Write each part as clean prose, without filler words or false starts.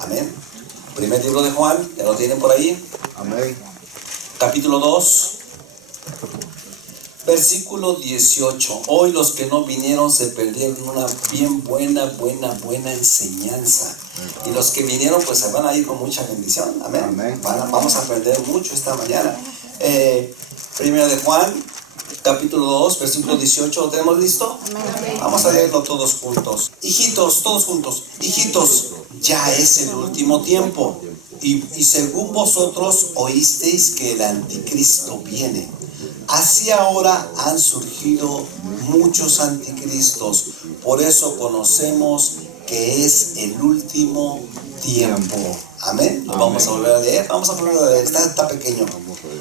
Amén. Primer libro de Juan, ya lo tienen por ahí. Amén. Capítulo 2, versículo 18. Hoy los que no vinieron se perdieron una bien buena enseñanza. Y los que vinieron pues se van a ir con mucha bendición. Amén. Amén. Vamos a aprender mucho esta mañana. Primero de Juan, capítulo 2, versículo 18. ¿Lo tenemos listo? Amén. Vamos a leerlo todos juntos. Hijitos, todos juntos. Hijitos, ya es el último tiempo. Y según vosotros oísteis que el anticristo viene. Así ahora han surgido muchos anticristos. Por eso conocemos que es el último tiempo. Amén. Lo vamos a volver a leer. Vamos a volver a leer. Está pequeño.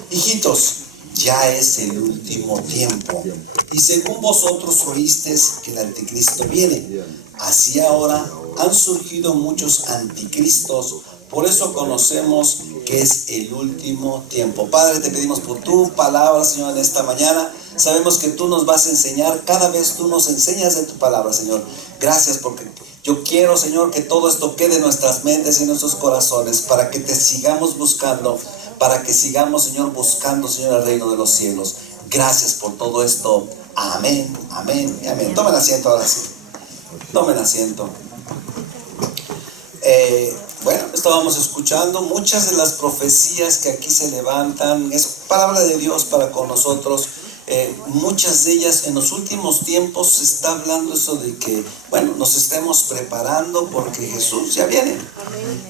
Hijitos, ya es el último tiempo. Y según vosotros oísteis que el anticristo viene. Así ahora han surgido muchos anticristos. Por eso conocemos que es el último tiempo. Padre, te pedimos por tu palabra, Señor, en esta mañana. Sabemos que tú nos vas a enseñar. Cada vez tú nos enseñas de tu palabra, Señor. Gracias porque yo quiero, Señor, que todo esto quede en nuestras mentes y en nuestros corazones para que te sigamos buscando. Para que sigamos, Señor, buscando, Señor, el reino de los cielos. Gracias por todo esto. Amén, amén y amén. Tomen asiento ahora sí. Tomen asiento. Bueno, estábamos escuchando muchas de las profecías que aquí se levantan. Es palabra de Dios para con nosotros. Muchas de ellas en los últimos tiempos se está hablando eso de que, bueno, nos estemos preparando porque Jesús ya viene.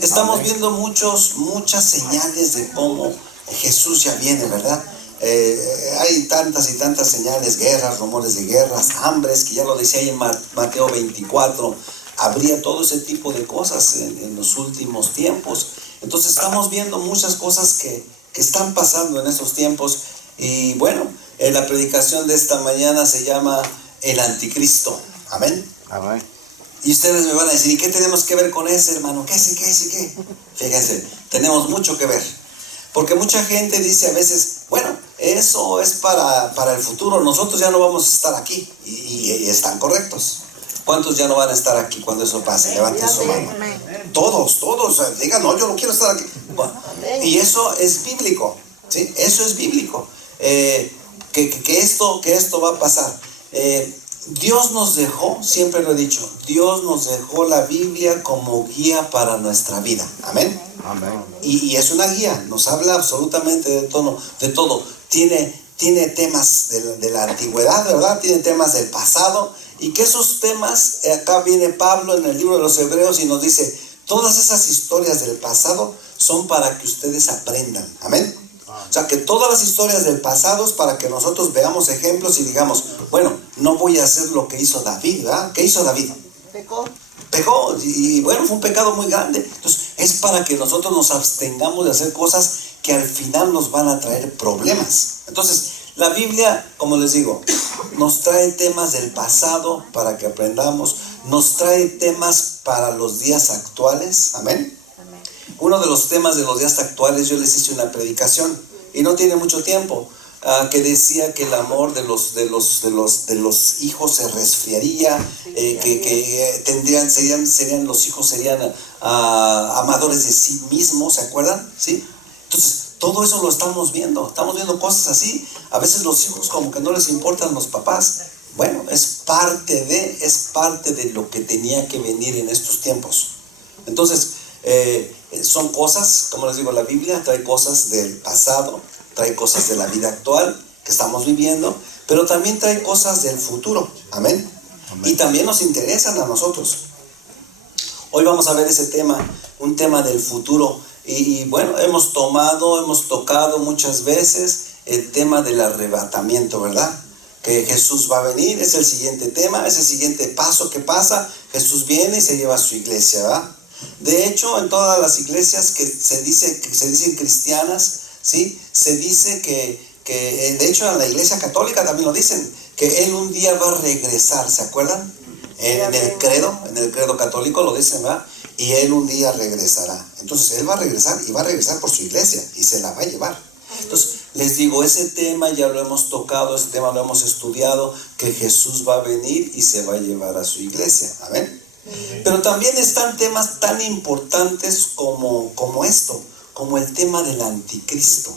Estamos viendo muchas señales de cómo Jesús ya viene, ¿verdad? Hay tantas y tantas señales, guerras, rumores de guerras, hambres, que ya lo decía ahí en Mateo 24. Habría todo ese tipo de cosas en los últimos tiempos. Entonces estamos viendo muchas cosas que están pasando en esos tiempos. Y bueno, la predicación de esta mañana se llama el anticristo. Amén. Amén. Y ustedes me van a decir, ¿y qué tenemos que ver con ese, hermano? ¿Qué? Fíjense, tenemos mucho que ver. Porque mucha gente dice a veces, bueno, eso es para el futuro. Nosotros ya no vamos a estar aquí. Y están correctos. ¿Cuántos ya no van a estar aquí cuando eso pase? Levanten su mano. Todos, digan, no, yo no quiero estar aquí. Bueno, y eso es bíblico, ¿sí? Eso es bíblico. Que esto va a pasar. Dios nos dejó, siempre lo he dicho, Dios nos dejó la Biblia como guía para nuestra vida. Amén. Amén. Y es una guía, nos habla absolutamente de todo. Tiene temas de la antigüedad, ¿verdad? Tiene temas del pasado. Y que esos temas, acá viene Pablo en el libro de los Hebreos y nos dice, todas esas historias del pasado son para que ustedes aprendan. Amén. O sea, que todas las historias del pasado es para que nosotros veamos ejemplos y digamos, bueno, no voy a hacer lo que hizo David, ¿verdad? ¿Qué hizo David? Pecó, y bueno, fue un pecado muy grande. Entonces, es para que nosotros nos abstengamos de hacer cosas que al final nos van a traer problemas. Entonces, la Biblia, como les digo, nos trae temas del pasado para que aprendamos, nos trae temas para los días actuales. Amén. Uno de los temas de los días actuales, yo les hice una predicación y no tiene mucho tiempo, que decía que el amor de los hijos se resfriaría, serían los hijos amadores de sí mismos, ¿se acuerdan? ¿Sí? Entonces, todo eso lo estamos viendo cosas así. A veces los hijos como que no les importan los papás. Bueno, es parte de lo que tenía que venir en estos tiempos. Entonces, son cosas, como les digo, la Biblia trae cosas del pasado, trae cosas de la vida actual que estamos viviendo, pero también trae cosas del futuro. Amén. Y también nos interesan a nosotros. Hoy vamos a ver ese tema, un tema del futuro. Y bueno, hemos tocado muchas veces el tema del arrebatamiento, ¿verdad? Que Jesús va a venir, es el siguiente tema, es el siguiente paso que pasa. Jesús viene y se lleva a su iglesia, ¿verdad? De hecho, en todas las iglesias que se dicen cristianas, ¿sí? Se dice que de hecho en la iglesia católica también lo dicen, que Él un día va a regresar, ¿se acuerdan? En el credo católico lo dicen, ¿verdad? Y Él un día regresará. Entonces Él va a regresar y va a regresar por su iglesia y se la va a llevar. Entonces les digo, ese tema ya lo hemos tocado, ese tema lo hemos estudiado, que Jesús va a venir y se va a llevar a su iglesia. Amén. Pero también están temas tan importantes como esto, como el tema del anticristo.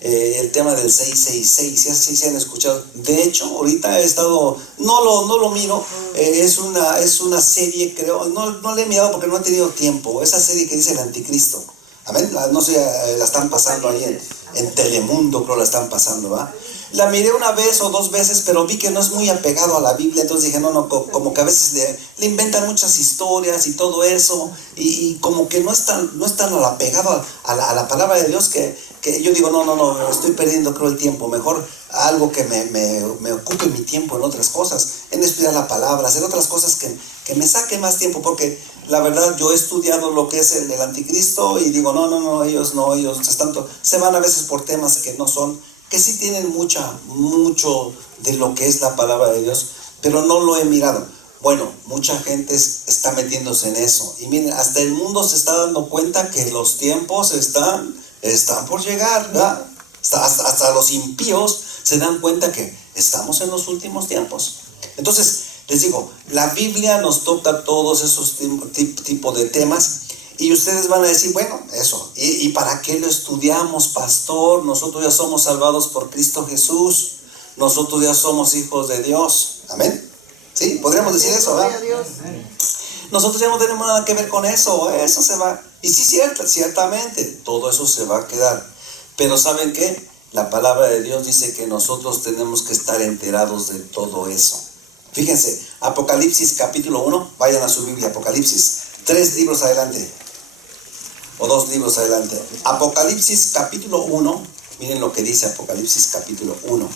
El tema del 666, si se han escuchado. De hecho, ahorita he estado, no lo miro, es una serie, creo, no le he mirado porque no he tenido tiempo. Esa serie que dice el anticristo. Amén. No sé, la están pasando ahí en Telemundo, creo la están pasando, ¿va? La miré una vez o dos veces, pero vi que no es muy apegado a la Biblia, entonces dije, no, como que a veces le inventan muchas historias y todo eso, y como que no es tan apegado a la palabra de Dios que yo digo, no, estoy perdiendo, creo, el tiempo. Mejor algo que me ocupe mi tiempo en otras cosas, en estudiar la palabra, hacer otras cosas que me saque más tiempo, porque la verdad yo he estudiado lo que es el anticristo y digo, no, ellos se van a veces por temas que no son, que sí tienen mucho de lo que es la palabra de Dios, pero no lo he mirado. Bueno, mucha gente está metiéndose en eso, y miren, hasta el mundo se está dando cuenta que los tiempos están por llegar, ¿verdad? Hasta los impíos se dan cuenta que estamos en los últimos tiempos. Entonces, les digo, la Biblia nos toca todos esos tipos de temas, y ustedes van a decir, bueno, eso, ¿y para qué lo estudiamos, pastor? Nosotros ya somos salvados por Cristo Jesús, nosotros ya somos hijos de Dios, amén. ¿Sí? Podríamos decir eso, ¿verdad? Nosotros ya no tenemos nada que ver con eso se va. Y sí, ciertamente, todo eso se va a quedar. Pero ¿saben qué? La palabra de Dios dice que nosotros tenemos que estar enterados de todo eso. Fíjense, Apocalipsis capítulo 1, vayan a su Biblia, Apocalipsis, 3 libros adelante, o 2 libros adelante. Apocalipsis capítulo 1, miren lo que dice Apocalipsis capítulo 1.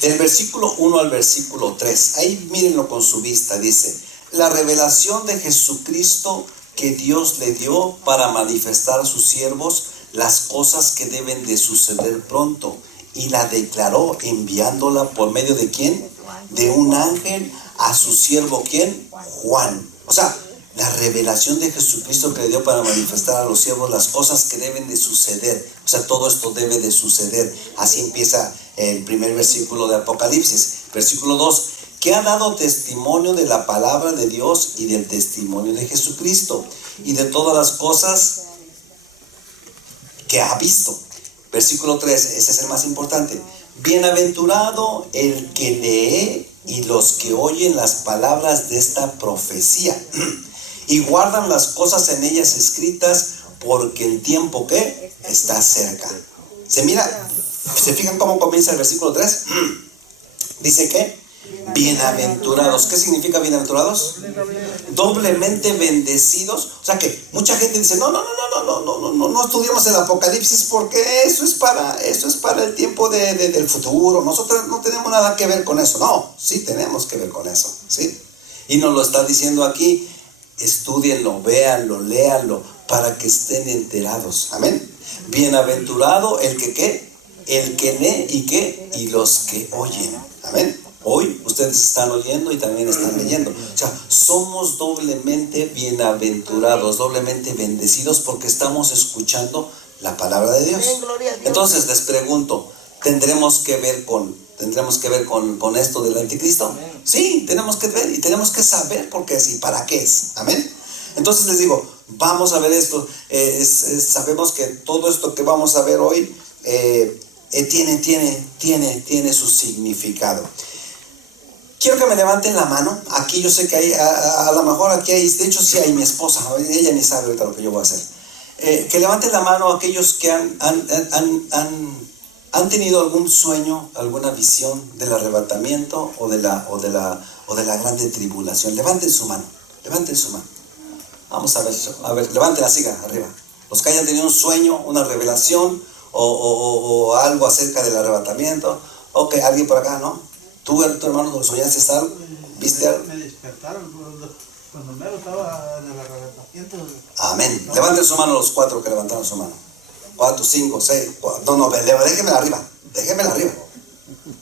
Del versículo 1 al versículo 3, ahí mírenlo con su vista, dice: la revelación de Jesucristo que Dios le dio para manifestar a sus siervos las cosas que deben de suceder pronto, y la declaró enviándola por medio de ¿quién? De un ángel a su siervo, ¿quién? Juan. O sea, la revelación de Jesucristo que le dio para manifestar a los siervos las cosas que deben de suceder. O sea, todo esto debe de suceder. Así empieza el primer versículo de Apocalipsis. Versículo 2. Que ha dado testimonio de la palabra de Dios y del testimonio de Jesucristo y de todas las cosas que ha visto. Versículo 3, ese es el más importante. Bienaventurado el que lee y los que oyen las palabras de esta profecía y guardan las cosas en ellas escritas, porque el tiempo que está cerca. ¿Se fijan cómo comienza el versículo 3? Dice que bienaventurados. ¿Qué significa bienaventurados? Doblemente bendecidos. O sea que mucha gente dice, no estudiamos el Apocalipsis porque eso es para el tiempo del futuro. Nosotros no tenemos nada que ver con eso. No, sí tenemos que ver con eso, ¿sí? Y nos lo está diciendo aquí. Estúdienlo, véanlo, léanlo, para que estén enterados. Amén. Bienaventurado el que ¿qué? El que lee y ¿qué? Y los que oyen. Amén. Hoy ustedes están oyendo y también están leyendo. O sea, somos doblemente bienaventurados, doblemente bendecidos, porque estamos escuchando la palabra de Dios. Entonces les pregunto, ¿tendremos que ver con esto del anticristo? Sí, tenemos que ver y tenemos que saber por qué es y para qué es. Amén. Entonces les digo, vamos a ver esto. Sabemos que todo esto que vamos a ver hoy tiene su significado. Quiero que me levanten la mano. Aquí yo sé que hay, a lo mejor aquí hay, de hecho sí hay mi esposa, ella ni sabe ahorita lo que yo voy a hacer. Que levanten la mano aquellos que han tenido algún sueño, alguna visión del arrebatamiento o de la grande tribulación. Levanten su mano. Vamos a ver, levanten así arriba. Los que hayan tenido un sueño, una revelación o algo acerca del arrebatamiento. Ok, alguien por acá, ¿no? ¿Tú, tu hermano, soñaste algo? ¿Viste algo? Me despertaron cuando mero estaba en el arrebatamiento. Amén. Levanten su mano los 4 que levantaron su mano. 4, 5, 6, 4. No, déjenmela arriba.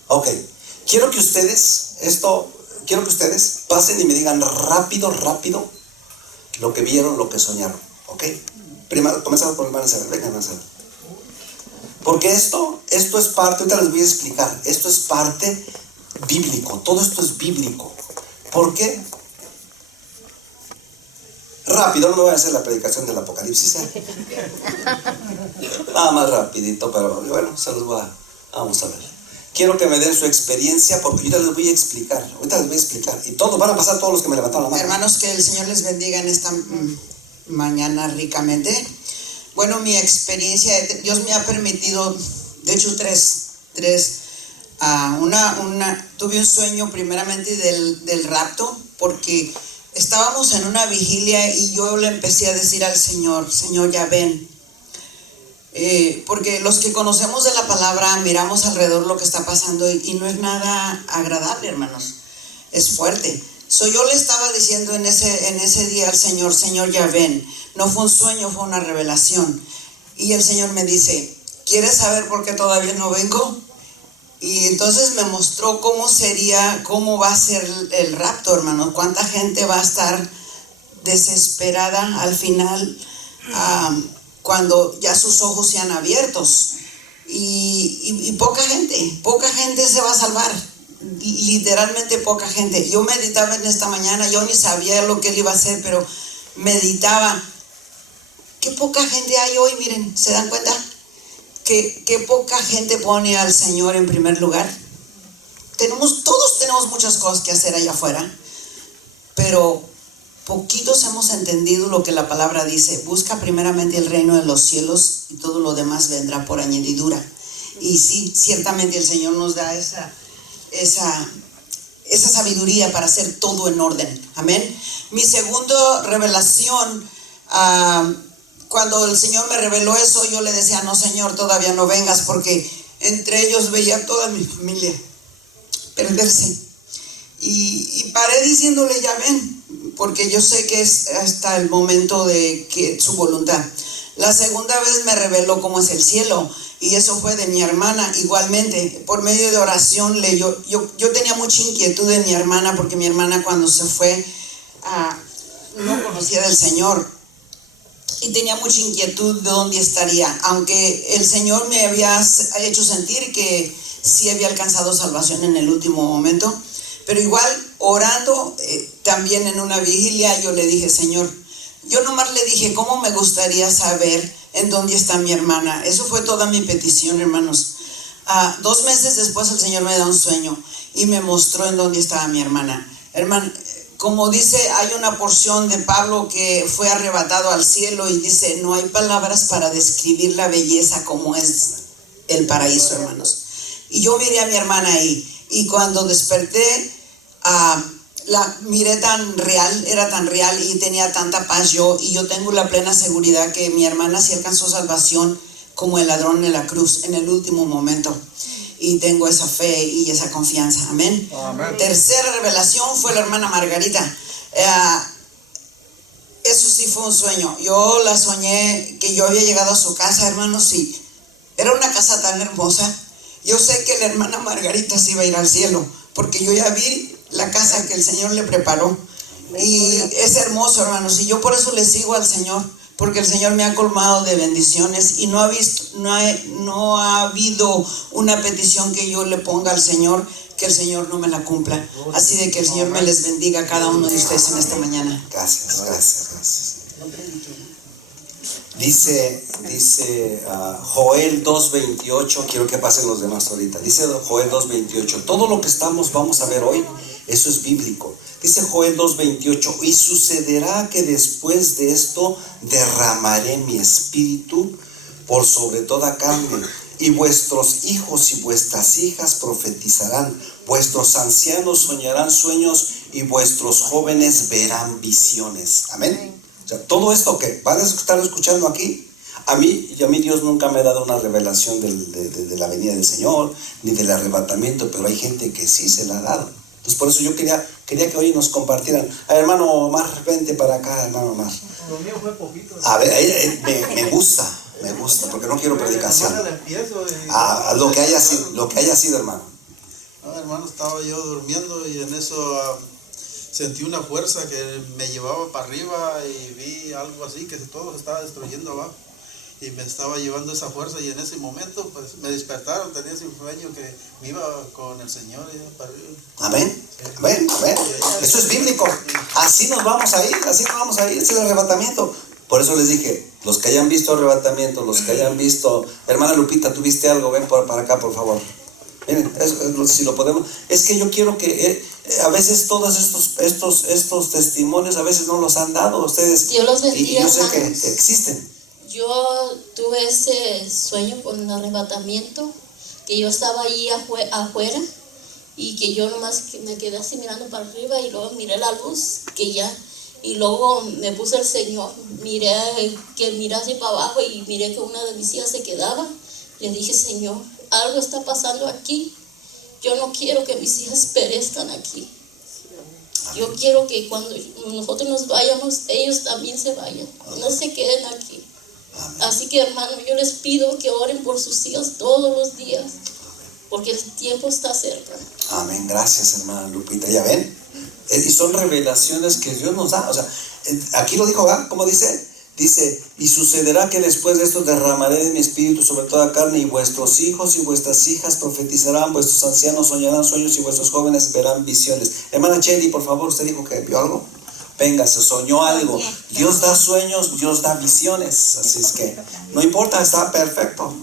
Ok. Quiero que ustedes pasen y me digan rápido lo que vieron, lo que soñaron. Ok. Primero, comenzamos por el hermano Isabel. Venga, hermano Isabel. Porque esto es parte, ahorita les voy a explicar. Esto es parte bíblico. Todo esto es bíblico. ¿Por qué? Rápido, no me voy a hacer la predicación del Apocalipsis, ¿eh? Nada más rapidito, pero bueno, vamos a ver. Quiero que me den su experiencia, porque ahorita les voy a explicar. Y todos van a pasar, todos los que me levantaron la mano. Hermanos, que el Señor les bendiga en esta mañana ricamente. Bueno, mi experiencia, Dios me ha permitido, de hecho, tuve un sueño primeramente del rapto, porque estábamos en una vigilia y yo le empecé a decir al Señor, Señor, ya ven. Porque los que conocemos de la palabra miramos alrededor lo que está pasando y no es nada agradable, hermanos, es fuerte. Yo le estaba diciendo en ese día al Señor, Señor, ya ven, no fue un sueño, fue una revelación. Y el Señor me dice, ¿quieres saber por qué todavía no vengo? Y entonces me mostró cómo va a ser el rapto, hermanos, cuánta gente va a estar desesperada al final, cuando ya sus ojos sean abiertos, y poca gente se va a salvar, literalmente poca gente. Yo meditaba en esta mañana, yo ni sabía lo que él iba a hacer, pero meditaba, qué poca gente hay hoy, miren, ¿se dan cuenta? Que poca gente pone al Señor en primer lugar. Todos tenemos muchas cosas que hacer allá afuera, pero poquitos hemos entendido lo que la palabra dice. Busca primeramente el reino de los cielos y todo lo demás vendrá por añadidura. Y sí, ciertamente el Señor nos da esa sabiduría para hacer todo en orden. Amén. Mi segunda revelación, cuando el Señor me reveló eso, yo le decía, no, Señor, todavía no vengas, porque entre ellos veía toda mi familia perderse. Y paré diciéndole, ya ven, porque yo sé que es hasta el momento de que su voluntad. La segunda vez me reveló cómo es el cielo, y eso fue de mi hermana. Igualmente, por medio de oración, yo tenía mucha inquietud de mi hermana, porque mi hermana cuando se fue no conocía del Señor, y tenía mucha inquietud de dónde estaría, aunque el Señor me había hecho sentir que sí había alcanzado salvación en el último momento. Pero igual, orando, también en una vigilia, yo le dije, Señor, yo nomás le dije, ¿cómo me gustaría saber en dónde está mi hermana? Eso fue toda mi petición, hermanos. 2 meses después el Señor me da un sueño y me mostró en dónde estaba mi hermana. Hermano, como dice, hay una porción de Pablo que fue arrebatado al cielo y dice, no hay palabras para describir la belleza como es el paraíso, hermanos. Y yo miré a mi hermana ahí, y cuando desperté, la miré tan real, era tan real y tenía tanta paz y yo tengo la plena seguridad que mi hermana sí alcanzó salvación como el ladrón en la cruz en el último momento. Y tengo esa fe y esa confianza. Amén. Amén. Tercera revelación fue la hermana Margarita. Eso sí fue un sueño. Yo la soñé que yo había llegado a su casa, hermanos, y era una casa tan hermosa. Yo sé que la hermana Margarita se iba a ir al cielo, porque yo ya vi la casa que el Señor le preparó. Y es hermoso, hermanos, y yo por eso le sigo al Señor, porque el Señor me ha colmado de bendiciones y no ha habido una petición que yo le ponga al Señor que el Señor no me la cumpla. Así de que el Señor me les bendiga a cada uno de ustedes en esta mañana. Gracias. Dice Joel 2:28, quiero que pasen los demás ahorita. Dice Joel 2:28, todo lo que vamos a ver hoy, eso es bíblico. Dice Joel 2:28, y sucederá que después de esto derramaré mi espíritu por sobre toda carne, y vuestros hijos y vuestras hijas profetizarán, vuestros ancianos soñarán sueños, y vuestros jóvenes verán visiones. Amén. O sea, todo esto que van a estar escuchando aquí, a mí Dios nunca me ha dado una revelación de la venida del Señor, ni del arrebatamiento, pero hay gente que sí se la ha dado. Entonces por eso yo quería que hoy nos compartieran. Hermano Omar, vente para acá, hermano Omar. Lo mío fue poquito. A ver, me gusta, porque no quiero predicación. Lo que haya sido, hermano. Hermano, estaba yo durmiendo y en eso sentí una fuerza que me llevaba para arriba y vi algo así, que todo se estaba destruyendo abajo. y me estaba llevando esa fuerza, y en ese momento pues me despertaron, tenía ese sueño que me iba con el Señor para arriba. Amén, amén, amén. Eso es bíblico. Así nos vamos a ir, ese es el arrebatamiento. Por eso les dije, los que hayan visto arrebatamiento, los que hayan visto, hermana Lupita, ¿tú viste algo? Ven para acá, por favor. Miren, si lo podemos, es que yo quiero que a veces todos estos testimonios a veces no los han dado ustedes. Dios los bendiga, y yo sé que hermanos. existen. Yo tuve ese sueño con el arrebatamiento, que yo estaba allí afuera y que yo nomás me quedé así mirando para arriba y luego miré la luz y luego me puse el Señor, miré así para abajo y miré que una de mis hijas se quedaba. Le dije, Señor, algo está pasando aquí, yo no quiero que mis hijas perezcan aquí. Yo quiero que cuando nosotros nos vayamos, ellos también se vayan, no se queden aquí. Así que, hermano, yo les pido que oren por sus hijos todos los días, porque el tiempo está cerca. Amén, gracias, hermana Lupita. ¿Ya ven? Y son revelaciones que Dios nos da. O sea, aquí lo dijo, ¿va? ¿Cómo dice? Dice, y sucederá que después de esto derramaré de mi espíritu sobre toda carne, y vuestros hijos y vuestras hijas profetizarán, vuestros ancianos soñarán sueños y vuestros jóvenes verán visiones. Hermana Chelly, por favor, usted dijo que vio algo. Venga, se soñó algo. Dios da sueños, Dios da visiones. Así es que no importa, está perfecto.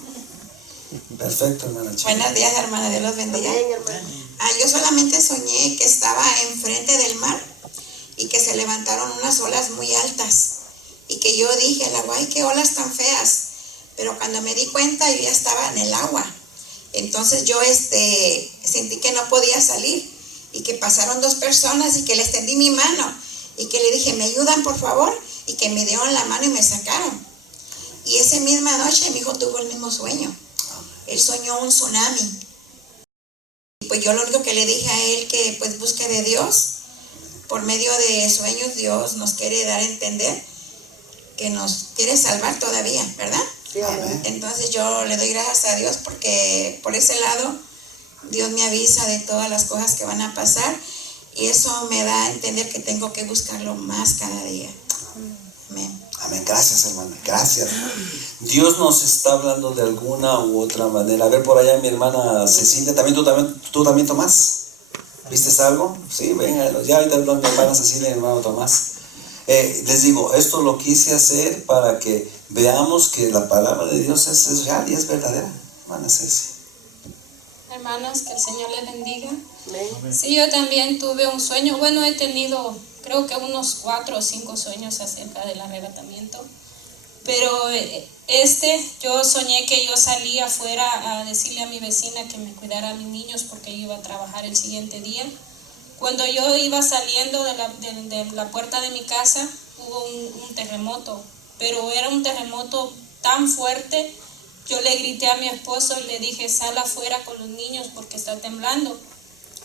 Perfecto, hermana Chelly. Buenos días, hermana, Dios los bendiga. Yo solamente soñé que estaba enfrente del mar y que se levantaron unas olas muy altas. Y que yo dije, ay, qué olas tan feas. Pero cuando me di cuenta, yo ya estaba en el agua. Entonces yo sentí que no podía salir. Y que pasaron dos personas y que le extendí mi mano. Y que le dije, ¿me ayudan, por favor? Y que me dieron la mano y me sacaron. Y esa misma noche mi hijo tuvo el mismo sueño. Él soñó un tsunami. Y pues yo lo único que le dije a él que pues busque de Dios. Por medio de sueños Dios nos quiere dar a entender que nos quiere salvar todavía, ¿verdad? Sí, amén. Entonces yo le doy gracias a Dios porque por ese lado Dios me avisa de todas las cosas que van a pasar y eso me da a entender que tengo que buscarlo más cada día. Amén. Amén, gracias, hermana, gracias. Dios nos está hablando de alguna u otra manera. A ver, por allá mi hermana Cecilia, ¿tú también Tomás? ¿Viste algo? Sí, venga, ya ahorita mi hermana Cecilia y mi hermano Tomás. Les digo, esto lo quise hacer para que veamos que la palabra de Dios es real y es verdadera. Hermana Ceci. Hermanos, que el Señor les bendiga. Sí, yo también tuve un sueño. Bueno, he tenido creo que unos 4 o 5 sueños acerca del arrebatamiento. Pero yo soñé que yo salía afuera a decirle a mi vecina que me cuidara a mis niños porque yo iba a trabajar el siguiente día. Cuando yo iba saliendo de la puerta de mi casa, hubo un terremoto, pero era un terremoto tan fuerte, yo le grité a mi esposo y le dije, sal afuera con los niños porque está temblando.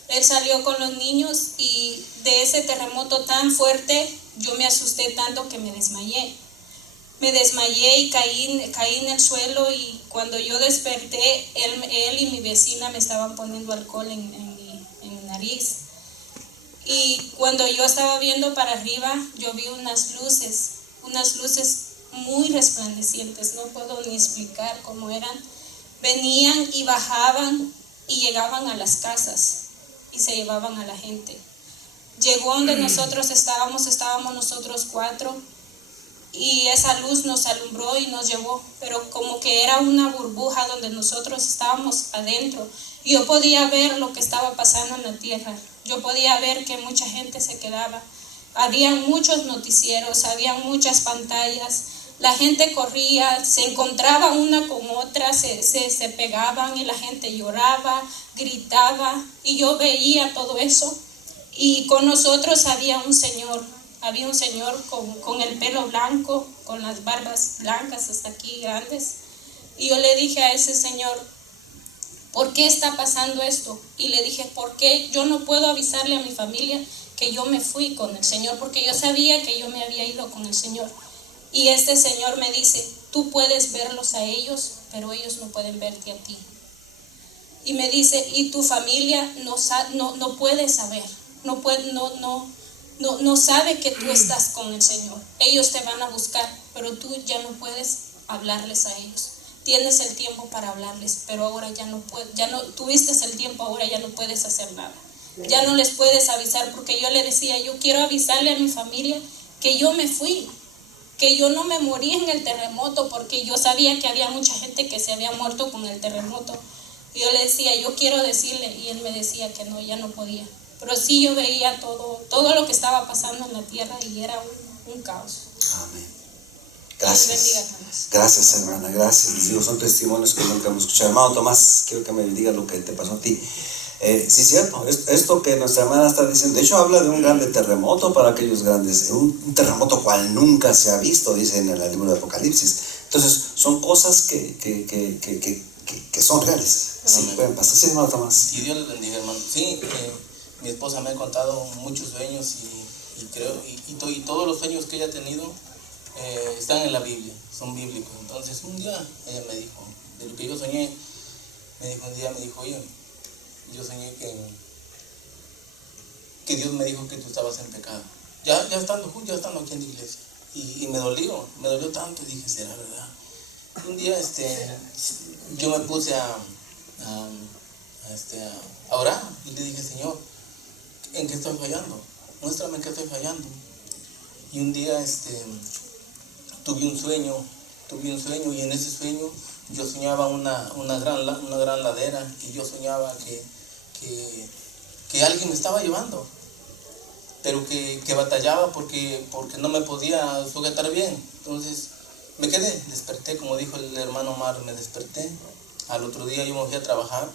Él salió con los niños y de ese terremoto tan fuerte, yo me asusté tanto que me desmayé. Me desmayé y caí en el suelo y cuando yo desperté, él y mi vecina me estaban poniendo alcohol en mi nariz. Y cuando yo estaba viendo para arriba, yo vi unas luces muy resplandecientes, no puedo ni explicar cómo eran. Venían y bajaban y llegaban a las casas y se llevaban a la gente. Llegó donde nosotros estábamos nosotros 4 y esa luz nos alumbró y nos llevó, pero como que era una burbuja donde nosotros estábamos adentro. Yo podía ver lo que estaba pasando en la tierra. Yo podía ver que mucha gente se quedaba. Había muchos noticieros, había muchas pantallas. La gente corría, se encontraba una con otra, se pegaban y la gente lloraba, gritaba. Y yo veía todo eso. Y con nosotros había un señor con el pelo blanco, con las barbas blancas hasta aquí grandes. Y yo le dije a ese señor, ¿por qué está pasando esto? Y le dije, ¿por qué yo no puedo avisarle a mi familia que yo me fui con el Señor? Porque yo sabía que yo me había ido con el Señor. Y este Señor me dice, tú puedes verlos a ellos, pero ellos no pueden verte a ti. Y me dice, y tu familia no puede saber, no sabe que tú estás con el Señor. Ellos te van a buscar, pero tú ya no puedes hablarles a ellos. Tienes el tiempo para hablarles, pero ahora ya no puedes, ya no tuviste el tiempo, ahora ya no puedes hacer nada. Ya no les puedes avisar, porque yo le decía, yo quiero avisarle a mi familia que yo me fui, que yo no me morí en el terremoto, porque yo sabía que había mucha gente que se había muerto con el terremoto. Y yo le decía, yo quiero decirle, y él me decía que no, ya no podía. Pero sí yo veía todo lo que estaba pasando en la tierra y era un caos. Amén. Dios bendiga, Gracias. hermanos. Gracias, hermana, gracias. Les digo, son testimonios que nunca hemos escuchado. Hermano Tomás, quiero que me diga lo que te pasó a ti. Sí, cierto, esto que nuestra hermana está diciendo, de hecho habla de un grande terremoto para aquellos grandes, un terremoto cual nunca se ha visto, dice en el libro de Apocalipsis. Entonces, son cosas que son reales. Sí, pueden pasar. Sí, hermano Tomás. Sí, Dios les bendiga, hermano. Sí, mi esposa me ha contado muchos sueños y creo, y todos los sueños que ella ha tenido están en la Biblia, son bíblicos. Entonces, un día ella me dijo, de lo que yo soñé, me dijo, oye, yo soñé que Dios me dijo que tú estabas en pecado. Ya estando aquí en la iglesia. Y me dolió tanto, y dije, ¿será verdad? Un día yo me puse a orar y le dije, Señor, ¿en qué estoy fallando? Muéstrame en qué estoy fallando. Y un día tuve un sueño y en ese sueño yo soñaba una gran ladera y yo soñaba que alguien me estaba llevando, pero que batallaba porque no me podía sujetar bien. Entonces me quedé, desperté, como dijo el hermano Omar, me desperté. Al otro día yo me fui a trabajar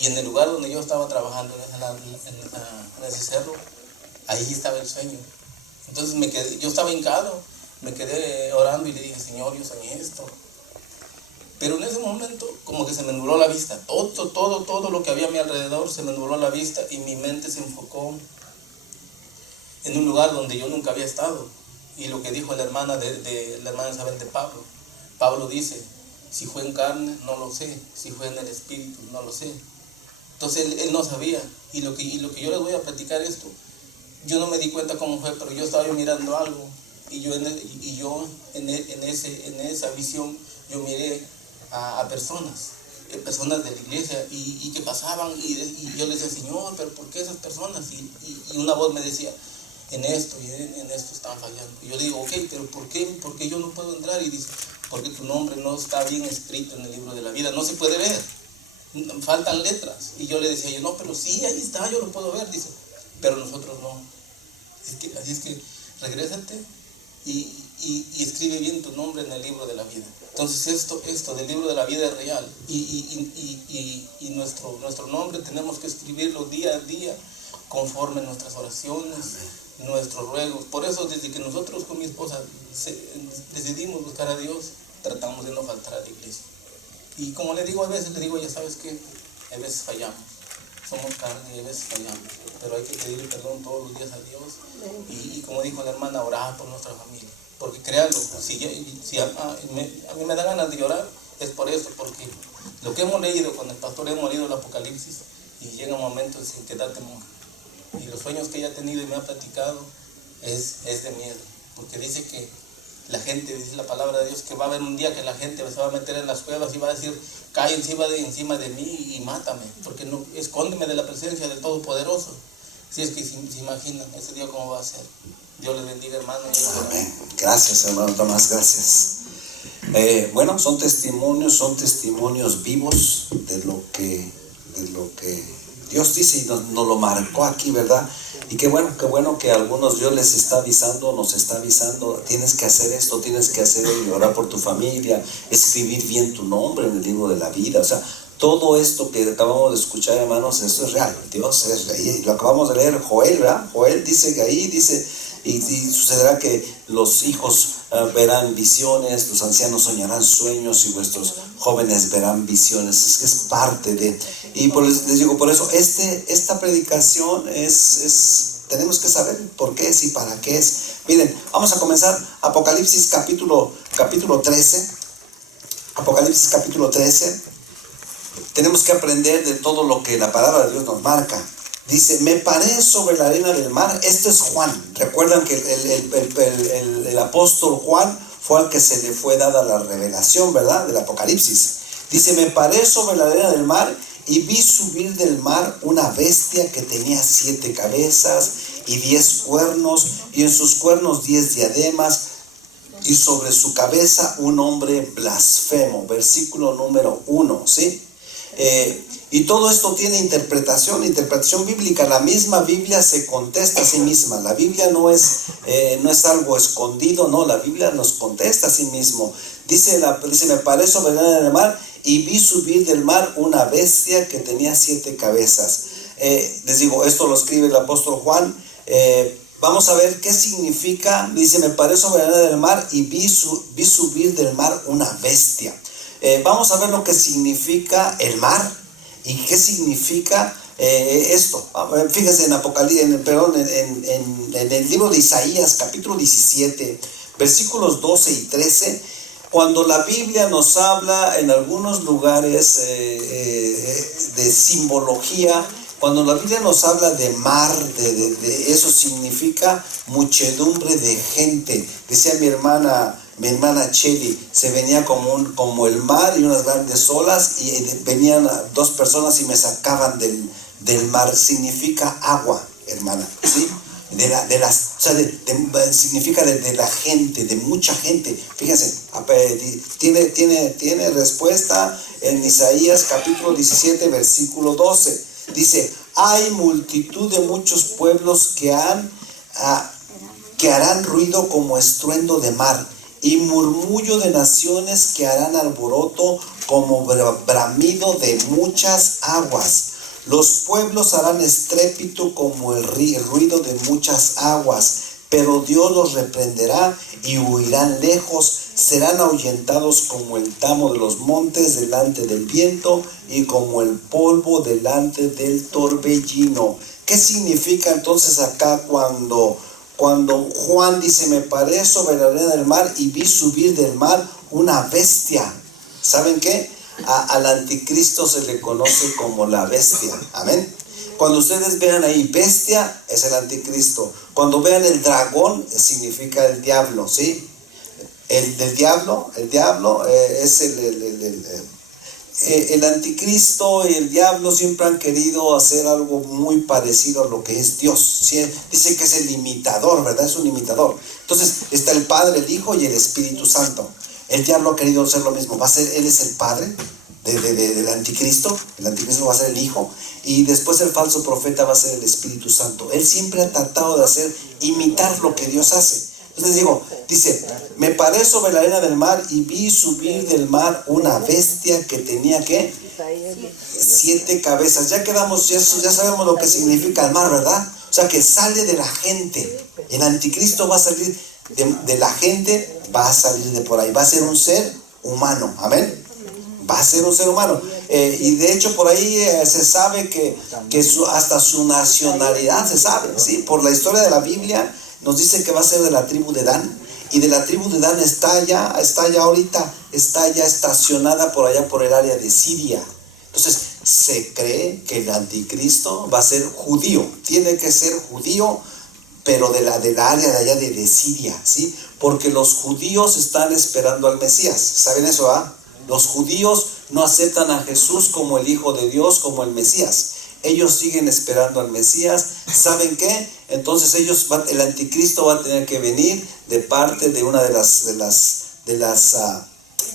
y en el lugar donde yo estaba trabajando, en ese cerro, ahí estaba el sueño. Entonces yo estaba hincado, me quedé orando y le dije, Señor, yo soñé esto. Pero en ese momento como que se me nubló la vista, todo lo que había a mi alrededor se me nubló la vista y mi mente se enfocó en un lugar donde yo nunca había estado. Y lo que dijo la hermana Isabel de Pablo dice, si fue en carne, no lo sé, si fue en el espíritu, no lo sé. Entonces él no sabía, y lo que yo les voy a platicar esto, yo no me di cuenta cómo fue, pero yo estaba mirando algo, y yo en esa visión, yo miré a personas de la iglesia, y que pasaban, y yo les decía, Señor, pero ¿por qué esas personas? Y una voz me decía, en esto están fallando. Y yo le digo, ok, pero ¿por qué yo no puedo entrar? Y dice, porque tu nombre no está bien escrito en el libro de la vida, no se puede ver, faltan letras. Y yo le decía, no, pero sí, ahí está, yo lo puedo ver, dice, pero nosotros no. Así es que regrésate y escribe bien tu nombre en el libro de la vida. Entonces esto del libro de la vida es real, y nuestro nombre tenemos que escribirlo día a día, conforme nuestras oraciones, nuestros ruegos. Por eso desde que nosotros con mi esposa decidimos buscar a Dios, tratamos de no faltar a la iglesia. Y como le digo a veces, ya sabes que a veces fallamos, somos carne y a veces fallamos, pero hay que pedir perdón todos los días a Dios. Y como dijo la hermana, orar por nuestra familia, porque créanlo, si a mí me da ganas de llorar, es por eso, porque lo que hemos leído con el pastor, hemos leído el Apocalipsis, y llega un momento en que da temor. Y los sueños que ella ha tenido y me ha platicado es de miedo, porque dice que la gente, dice la palabra de Dios, que va a haber un día que la gente se va a meter en las cuevas y va a decir, cae encima de mí y mátame, porque no, escóndeme de la presencia del Todopoderoso. Si es que se imaginan ese día cómo va a ser. Dios les bendiga, hermano. Amén. Gracias, hermano Tomás, gracias. Bueno, son testimonios vivos de lo que Dios dice, y nos lo marcó aquí, ¿verdad? Y qué bueno que a algunos Dios les está avisando, nos está avisando, tienes que hacer esto, tienes que hacer ello, orar por tu familia, escribir bien tu nombre en el libro de la vida. O sea, todo esto que acabamos de escuchar, hermanos, eso es real. Dios es real. Y lo acabamos de leer, Joel, ¿verdad? Joel dice que ahí dice, y sucederá que los hijos verán visiones, los ancianos soñarán sueños y vuestros jóvenes verán visiones. Es parte de... Y les digo, por eso esta predicación tenemos que saber por qué es y para qué es. Miren, vamos a comenzar Apocalipsis capítulo 13. Apocalipsis capítulo 13. Tenemos que aprender de todo lo que la palabra de Dios nos marca. Dice, me paré sobre la arena del mar. Esto es Juan. Recuerdan que el apóstol Juan fue al que se le fue dada la revelación, ¿verdad? Del Apocalipsis. Dice, me paré sobre la arena del mar y vi subir del mar una bestia que tenía 7 cabezas y 10 cuernos, y en sus cuernos 10 diademas, y sobre su cabeza un hombre blasfemo. Versículo número 1, ¿sí? Y todo esto tiene interpretación bíblica. La misma Biblia se contesta a sí misma. La Biblia no es algo escondido, no, la Biblia nos contesta a sí mismo. Dice, me paré sobre la arena del mar y vi subir del mar una bestia que tenía 7 cabezas. Les digo, esto lo escribe el apóstol Juan. Vamos a ver qué significa. Dice, me paré sobre la arena del mar y vi subir del mar una bestia. Vamos a ver lo que significa el mar y qué significa esto. Fíjense en en el libro de Isaías, capítulo 17, versículos 12 y 13. Cuando la Biblia nos habla en algunos lugares de simbología, cuando la Biblia nos habla de mar, de eso significa muchedumbre de gente. Decía mi hermana Cheli, se venía como el mar y unas grandes olas, y venían 2 personas y me sacaban del mar. Significa agua, hermana, ¿sí? Significa de la gente, de mucha gente. Fíjense, tiene respuesta en Isaías capítulo 17, versículo 12. Dice, hay multitud de muchos pueblos que harán ruido como estruendo de mar, y murmullo de naciones que harán alboroto como bramido de muchas aguas. Los pueblos harán estrépito como el ruido de muchas aguas, pero Dios los reprenderá y huirán lejos. Serán ahuyentados como el tamo de los montes delante del viento y como el polvo delante del torbellino. ¿Qué significa entonces acá cuando Juan dice, me paré sobre la arena del mar y vi subir del mar una bestia? ¿Saben qué? Al anticristo se le conoce como la bestia. Amén. Cuando ustedes vean ahí bestia, es el anticristo. Cuando vean el dragón, significa el diablo, ¿sí? El diablo es el anticristo y el diablo siempre han querido hacer algo muy parecido a lo que es Dios. ¿Sí? Dice que es el imitador, ¿verdad? Es un imitador. Entonces está el Padre, el Hijo y el Espíritu Santo. El diablo ha querido hacer lo mismo. Él es el padre del anticristo. El anticristo va a ser el Hijo. Y después el falso profeta va a ser el Espíritu Santo. Él siempre ha tratado de imitar lo que Dios hace. Entonces dice, me paré sobre la arena del mar y vi subir del mar una bestia que tenía, ¿qué? 7 cabezas. Ya sabemos lo que significa el mar, ¿verdad? O sea, que sale de la gente. El anticristo va a salir de la gente, va a salir de por ahí. Va a ser un ser humano. Amén. Va a ser un ser humano. Y de hecho por ahí se sabe que hasta su nacionalidad se sabe, ¿sí? Por la historia de la Biblia nos dice que va a ser de la tribu de Dan, y de la tribu de Dan está ya estacionada por allá por el área de Siria. Entonces se cree que el anticristo va a ser judío, tiene que ser judío, pero de la área de allá de Siria, ¿sí? Porque los judíos están esperando al Mesías. ¿Saben eso, ah? Los judíos no aceptan a Jesús como el Hijo de Dios, como el Mesías. Ellos siguen esperando al Mesías. ¿Saben qué? Entonces el anticristo va a tener que venir de parte de una de las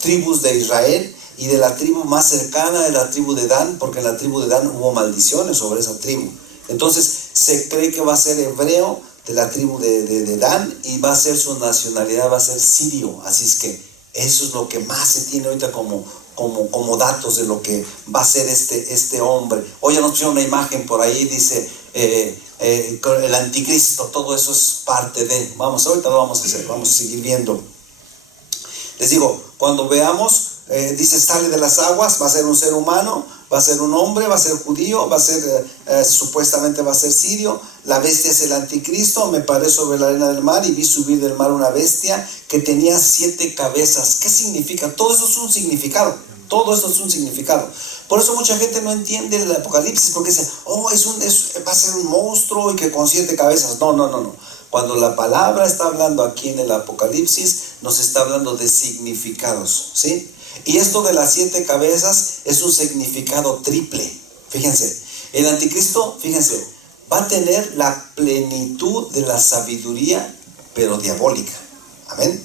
tribus de Israel, y de la tribu más cercana de la tribu de Dan, porque en la tribu de Dan hubo maldiciones sobre esa tribu. Entonces se cree que va a ser hebreo de la tribu de Dan, y va a ser su nacionalidad, va a ser sirio. Así es que eso es lo que más se tiene ahorita como datos de lo que va a ser este hombre. Hoy ya nos pusieron una imagen por ahí, dice el anticristo. Todo eso es parte de. Ahorita lo vamos a hacer, vamos a seguir viendo. Les digo, cuando veamos, dice, sale de las aguas, va a ser un ser humano, va a ser un hombre, va a ser judío, va a ser, supuestamente va a ser sirio. La bestia es el anticristo. Me paré sobre la arena del mar y vi subir del mar una bestia que tenía 7 cabezas. ¿Qué significa? Todo eso es un significado. Todo eso es un significado. Por eso mucha gente no entiende el Apocalipsis, porque dice, va a ser un monstruo y que con 7 cabezas. No. Cuando la palabra está hablando aquí en el Apocalipsis, nos está hablando de significados, ¿sí? Y esto de las 7 cabezas es un significado triple. Fíjense, el anticristo, fíjense, va a tener la plenitud de la sabiduría, pero diabólica. Amén.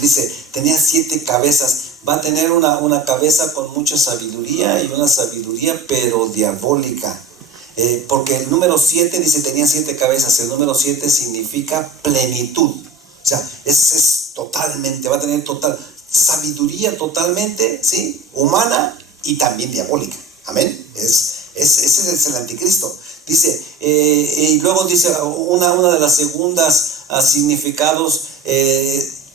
Dice, tenía 7 cabezas. Va a tener una cabeza con mucha sabiduría y una sabiduría, pero diabólica. Porque el número 7 dice, tenía 7 cabezas. El número 7 significa plenitud. O sea, es totalmente, va a tener total sabiduría totalmente, ¿sí? Humana y también diabólica. Amén. Ese es el anticristo. Dice, y luego dice una de las segundas significados,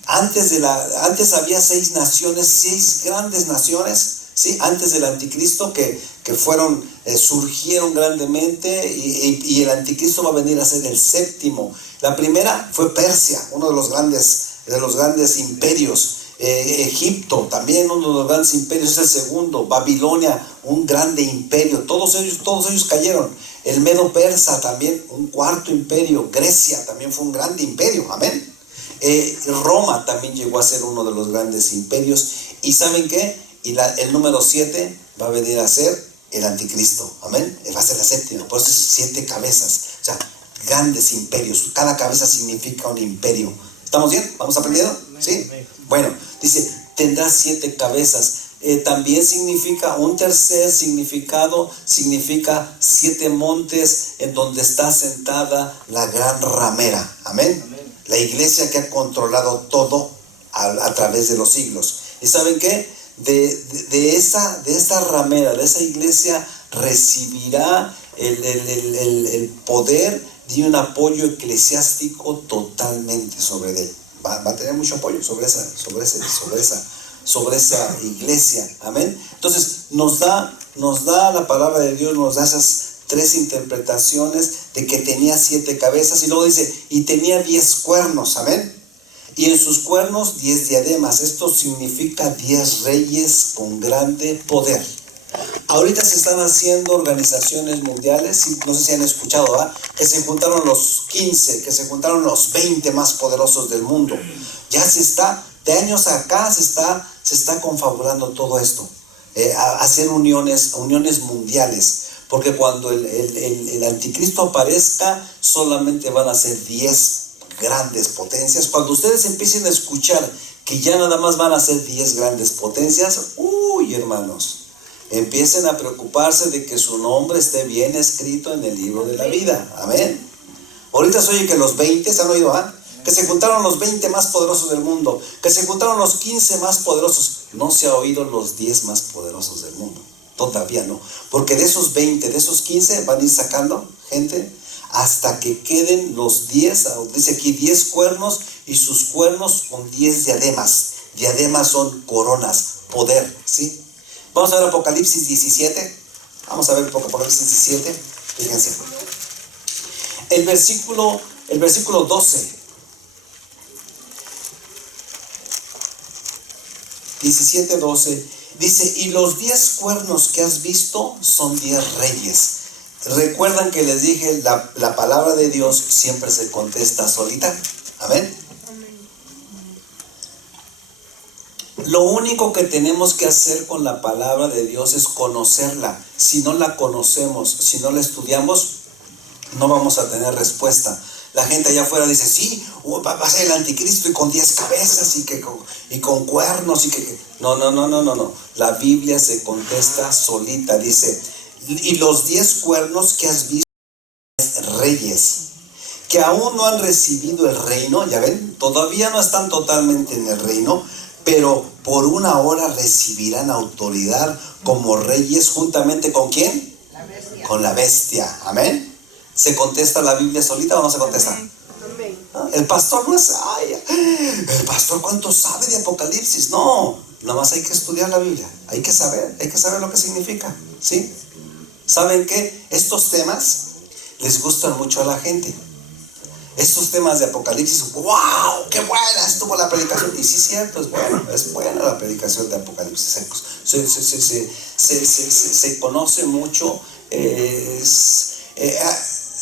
antes había 6 naciones, 6 grandes naciones, ¿sí? Antes del anticristo que surgieron grandemente, y el anticristo va a venir a ser el 7º. La primera fue Persia, uno de los grandes imperios. Egipto, también uno de los grandes imperios, es el segundo. Babilonia, un grande imperio. Todos ellos cayeron. El Medo Persa también, un 4º imperio. Grecia también fue un grande imperio. Amén. Roma también llegó a ser uno de los grandes imperios. ¿Y saben qué? Y el número 7 va a venir a ser el anticristo. Amén. Va a ser la 7ª. Por eso es 7 cabezas. O sea, grandes imperios. Cada cabeza significa un imperio. ¿Estamos bien? ¿Vamos aprendiendo? ¿Sí? Bueno, dice, tendrá 7 cabezas. También significa, un tercer significado, significa 7 montes en donde está sentada la gran ramera. Amén. La iglesia que ha controlado todo a través de los siglos. ¿Y saben qué? De esta ramera, de esa iglesia, recibirá el poder de un apoyo eclesiástico totalmente sobre él. Va a tener mucho apoyo sobre esa iglesia. Amén. Entonces nos da la palabra de Dios, nos da esas 3 interpretaciones de que tenía 7 cabezas, y luego dice, y tenía 10 cuernos. Amén. Y en sus cuernos 10 diademas. Esto significa 10 reyes con grande poder. Ahorita se están haciendo organizaciones mundiales, no sé si han escuchado, ¿verdad? Que se juntaron los 15, que se juntaron los 20 más poderosos del mundo. Ya de años acá se está confabulando todo esto, hacer uniones mundiales, porque cuando el anticristo aparezca, solamente van a ser 10 grandes potencias. Cuando ustedes empiecen a escuchar que ya nada más van a ser 10 grandes potencias, hermanos, empiecen a preocuparse de que su nombre esté bien escrito en el libro de la vida. Amén. Ahorita se oye que los 20, ¿se han oído? Que se juntaron los 20 más poderosos del mundo, que se juntaron los 15 más poderosos. No se ha oído los 10 más poderosos del mundo. Todavía no. Porque de esos 20, de esos 15 van a ir sacando gente hasta que queden los 10, dice aquí 10 cuernos, y sus cuernos con 10 diademas. Diademas son coronas, poder, ¿sí? Vamos a ver Apocalipsis 17. Vamos a ver Apocalipsis 17. Fíjense. El versículo 12. 17:12. Dice, y los 10 cuernos que has visto son 10 reyes. Recuerdan que les dije, la palabra de Dios siempre se contesta solita. Amén. Lo único que tenemos que hacer con la palabra de Dios es conocerla. Si no la conocemos, si no la estudiamos, no vamos a tener respuesta. La gente allá afuera dice, sí, va a ser el anticristo y con 10 cabezas y con cuernos. No. La Biblia se contesta solita. Dice, y los 10 cuernos que has visto, reyes, que aún no han recibido el reino. Ya ven, todavía no están totalmente en el reino, pero por una hora recibirán autoridad como reyes, juntamente ¿con quién? La bestia. Con la bestia. Amén. ¿Se contesta la Biblia solita o no se contesta? Amén. El pastor no es, el pastor ¿cuánto sabe de Apocalipsis? No, nada más hay que estudiar la Biblia, hay que saber lo que significa, ¿sí? ¿Saben qué? Estos temas les gustan mucho a la gente. Estos temas de Apocalipsis, ¡wow! ¡Qué buena estuvo la predicación! Y sí, cierto, es buena la predicación de Apocalipsis. Se conoce mucho,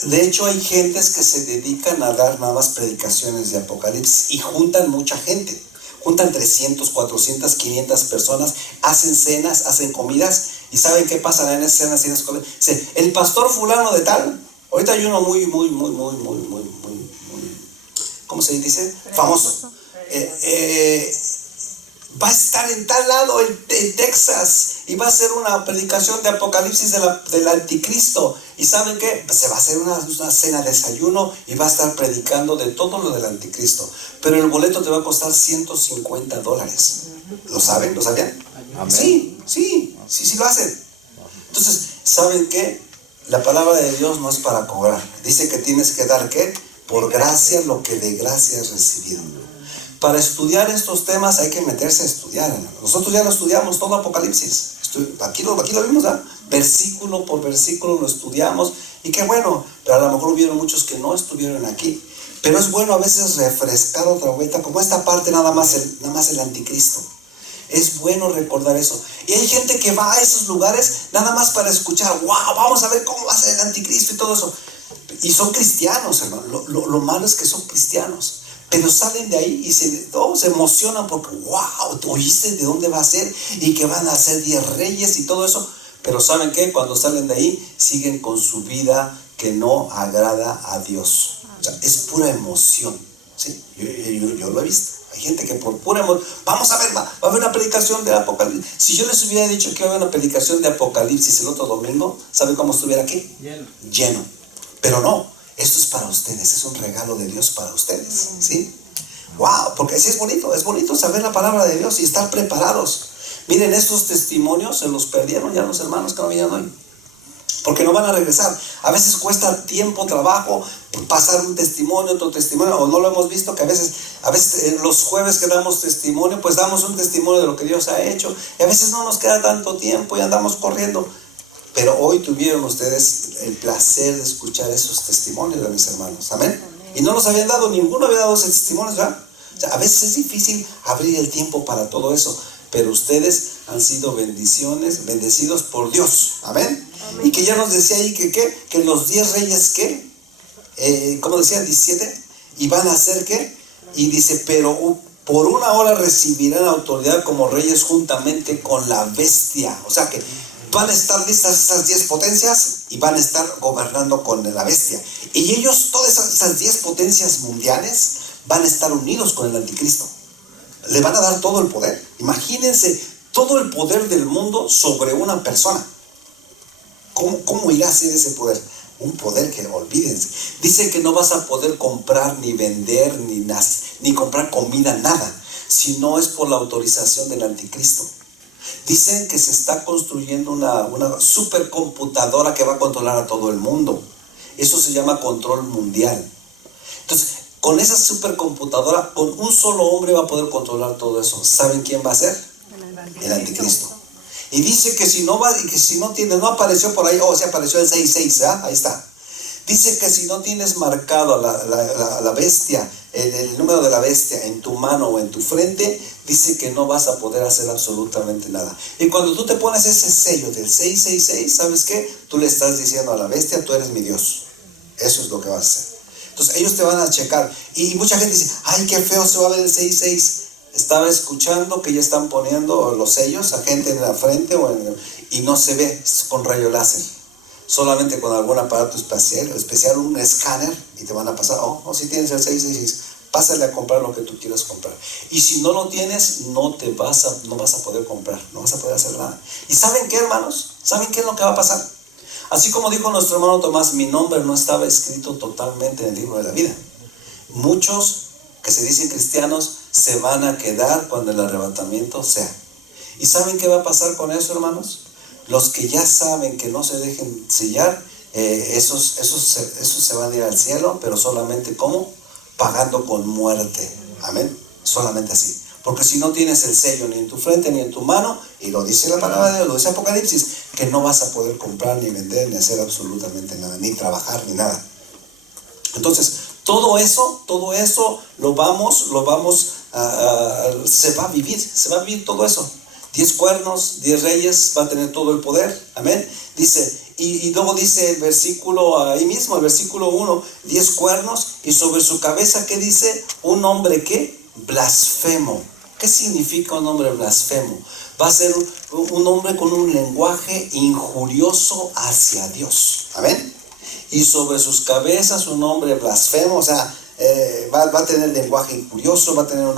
De hecho, hay gentes que se dedican a dar nada más predicaciones de Apocalipsis y juntan mucha gente. Juntan 300, 400, 500 personas, hacen cenas, hacen comidas. ¿Y saben qué pasa en esas cenas y en esas comidas? Dice, el pastor fulano de tal, ahorita hay uno muy, ¿cómo se dice? Famoso. Va a estar en tal lado, en Texas, y va a hacer una predicación de Apocalipsis del anticristo. ¿Y saben qué? Se va a hacer una cena de desayuno y va a estar predicando de todo lo del anticristo. Pero el boleto te va a costar $150. ¿Lo saben? ¿Lo sabían? Amén. Sí lo hacen. Entonces, ¿saben qué? La palabra de Dios no es para cobrar. Dice que tienes que dar, ¿qué? Por gracia lo que de gracia has recibido. Para estudiar estos temas hay que meterse a estudiar, hermano. Nosotros ya lo estudiamos, todo Apocalipsis. Aquí lo vimos, ¿verdad? Versículo por versículo lo estudiamos. Y qué bueno, pero a lo mejor hubieron muchos que no estuvieron aquí. Pero es bueno a veces refrescar otra vuelta, como esta parte nada más el anticristo. Es bueno recordar eso. Y hay gente que va a esos lugares nada más para escuchar, wow, vamos a ver cómo va a ser el anticristo y todo eso. Y son cristianos, hermano. Lo malo es que son cristianos. Pero salen de ahí y se emocionan porque, wow, ¿oíste de dónde va a ser? Y que van a ser 10 reyes y todo eso. Pero ¿saben qué? Cuando salen de ahí, siguen con su vida que no agrada a Dios. O sea, es pura emoción. ¿Sí? Yo lo he visto. Hay gente que por pura emoción, vamos a ver, va a haber una predicación de Apocalipsis. Si yo les hubiera dicho que iba a haber una predicación de Apocalipsis el otro domingo, ¿saben cómo estuviera aquí? Lleno. Pero no. Esto es para ustedes, es un regalo de Dios para ustedes, ¿sí? Wow, porque sí es bonito saber la palabra de Dios y estar preparados. Miren, estos testimonios se los perdieron ya los hermanos que no vinieron hoy, porque no van a regresar. A veces cuesta tiempo, trabajo, pasar un testimonio, otro testimonio, o no lo hemos visto, que a veces los jueves que damos testimonio, pues damos un testimonio de lo que Dios ha hecho, y a veces no nos queda tanto tiempo y andamos corriendo. Pero hoy tuvieron ustedes el placer de escuchar esos testimonios de mis hermanos. ¿Amén? Y no los habían dado, ninguno había dado esos testimonios, ¿verdad? O sea, a veces es difícil abrir el tiempo para todo eso. Pero ustedes han sido bendecidos por Dios. ¿Amén? Y que ya nos decía ahí que los 10 reyes, ¿qué? ¿Cómo decía? 17. ¿Y van a hacer qué? Y dice, pero por una hora recibirán autoridad como reyes juntamente con la bestia. O sea que van a estar listas esas 10 potencias y van a estar gobernando con la bestia. Y ellos, todas esas 10 potencias mundiales, van a estar unidos con el anticristo. Le van a dar todo el poder. Imagínense todo el poder del mundo sobre una persona. ¿Cómo irá a ser ese poder? Un poder que, olvídense. Dice que no vas a poder comprar, ni vender, ni comprar comida, nada, si no es por la autorización del anticristo. Dicen que se está construyendo una supercomputadora que va a controlar a todo el mundo. Eso se llama control mundial. Entonces, con esa supercomputadora, con un solo hombre va a poder controlar todo eso. ¿Saben quién va a ser? El anticristo. Y dice que si no no apareció por ahí, se apareció el 66, ¿eh? Ahí está. Dice que si no tienes marcado la bestia, el número de la bestia en tu mano o en tu frente, dice que no vas a poder hacer absolutamente nada. Y cuando tú te pones ese sello del 666, ¿sabes qué? Tú le estás diciendo a la bestia, tú eres mi Dios. Eso es lo que vas a hacer. Entonces ellos te van a checar. Y mucha gente dice, ay, qué feo se va a ver el 66. Estaba escuchando que ya están poniendo los sellos a gente en la frente y no se ve con rayo láser. Solamente con algún aparato especial, un escáner, y te van a pasar, si tienes el 666, pásale a comprar lo que tú quieras comprar. Y si no lo tienes, no vas a poder comprar, no vas a poder hacer nada. ¿Y saben qué, hermanos? ¿Saben qué es lo que va a pasar? Así como dijo nuestro hermano Tomás, mi nombre no estaba escrito totalmente en el libro de la vida. Muchos que se dicen cristianos se van a quedar cuando el arrebatamiento sea. ¿Y saben qué va a pasar con eso, hermanos? Los que ya saben que no se dejen sellar, esos se van a ir al cielo, pero solamente ¿cómo? Pagando con muerte. Amén. Solamente así. Porque si no tienes el sello ni en tu frente ni en tu mano, y lo dice la palabra de Dios, lo dice Apocalipsis, que no vas a poder comprar ni vender ni hacer absolutamente nada, ni trabajar ni nada. Entonces, todo eso se va a vivir todo eso. 10 cuernos, 10 reyes, va a tener todo el poder. Amén. Dice, y luego dice el versículo, ahí mismo, el versículo 1, 10 cuernos, y sobre su cabeza, ¿qué dice? Un hombre, ¿qué? Blasfemo. ¿Qué significa un hombre blasfemo? Va a ser un hombre con un lenguaje injurioso hacia Dios. Amén. Y sobre sus cabezas un hombre blasfemo, o sea, va a tener lenguaje injurioso, va a tener un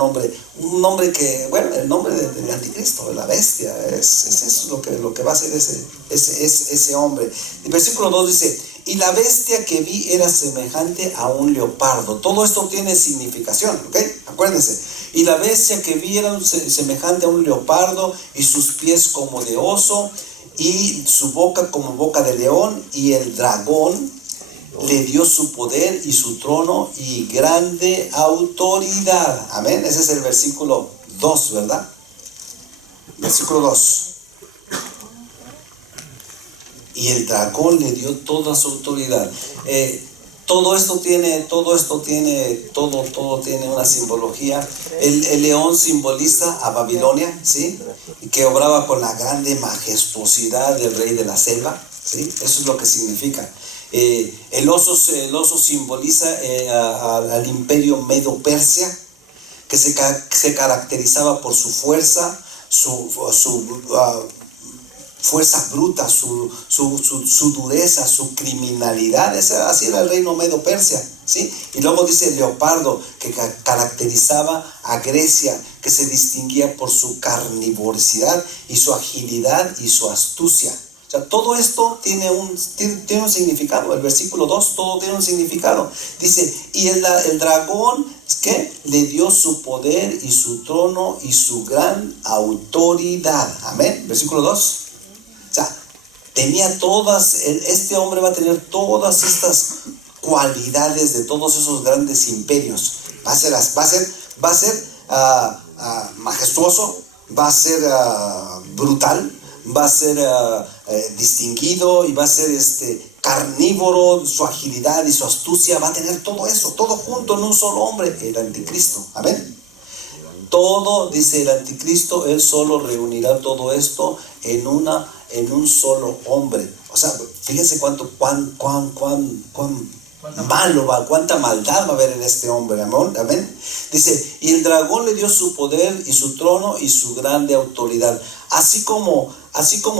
nombre que, bueno, el nombre del anticristo, de la bestia, es eso lo que va a hacer ese hombre. El versículo 2 dice, y la bestia que vi era semejante a un leopardo. Todo esto tiene significación, ¿ok? Acuérdense. Y la bestia que vi era semejante a un leopardo, y sus pies como de oso, y su boca como boca de león, y el dragón le dio su poder y su trono y grande autoridad. Amén. Ese es el versículo 2, ¿verdad? Versículo 2. Y el dragón le dio toda su autoridad. Todo tiene una simbología. El león simboliza a Babilonia, ¿sí? Que obraba con la grande majestuosidad del rey de la selva, ¿sí? Eso es lo que significa. El oso simboliza al imperio Medo-Persia, que se caracterizaba por su fuerza, su fuerza bruta, su dureza, su criminalidad. Así era el reino Medo-Persia, ¿sí? Y luego dice el leopardo, que caracterizaba a Grecia, que se distinguía por su carnivorosidad y su agilidad y su astucia. O sea, todo esto tiene un significado. El versículo 2, todo tiene un significado. Dice, y el dragón, ¿qué? Le dio su poder y su trono y su gran autoridad. Amén. Versículo 2. O sea, este hombre va a tener todas estas cualidades de todos esos grandes imperios. Va a ser majestuoso, va a ser brutal, va a ser distinguido, y va a ser carnívoro. Su agilidad y su astucia, va a tener todo eso, todo junto en un solo hombre, el anticristo. Amén. Todo, dice el anticristo, él solo reunirá todo esto en un solo hombre. O sea, fíjense cuán malo va, cuánta maldad va a haber en este hombre. Amén. Dice, y el dragón le dio su poder y su trono y su grande autoridad. Así como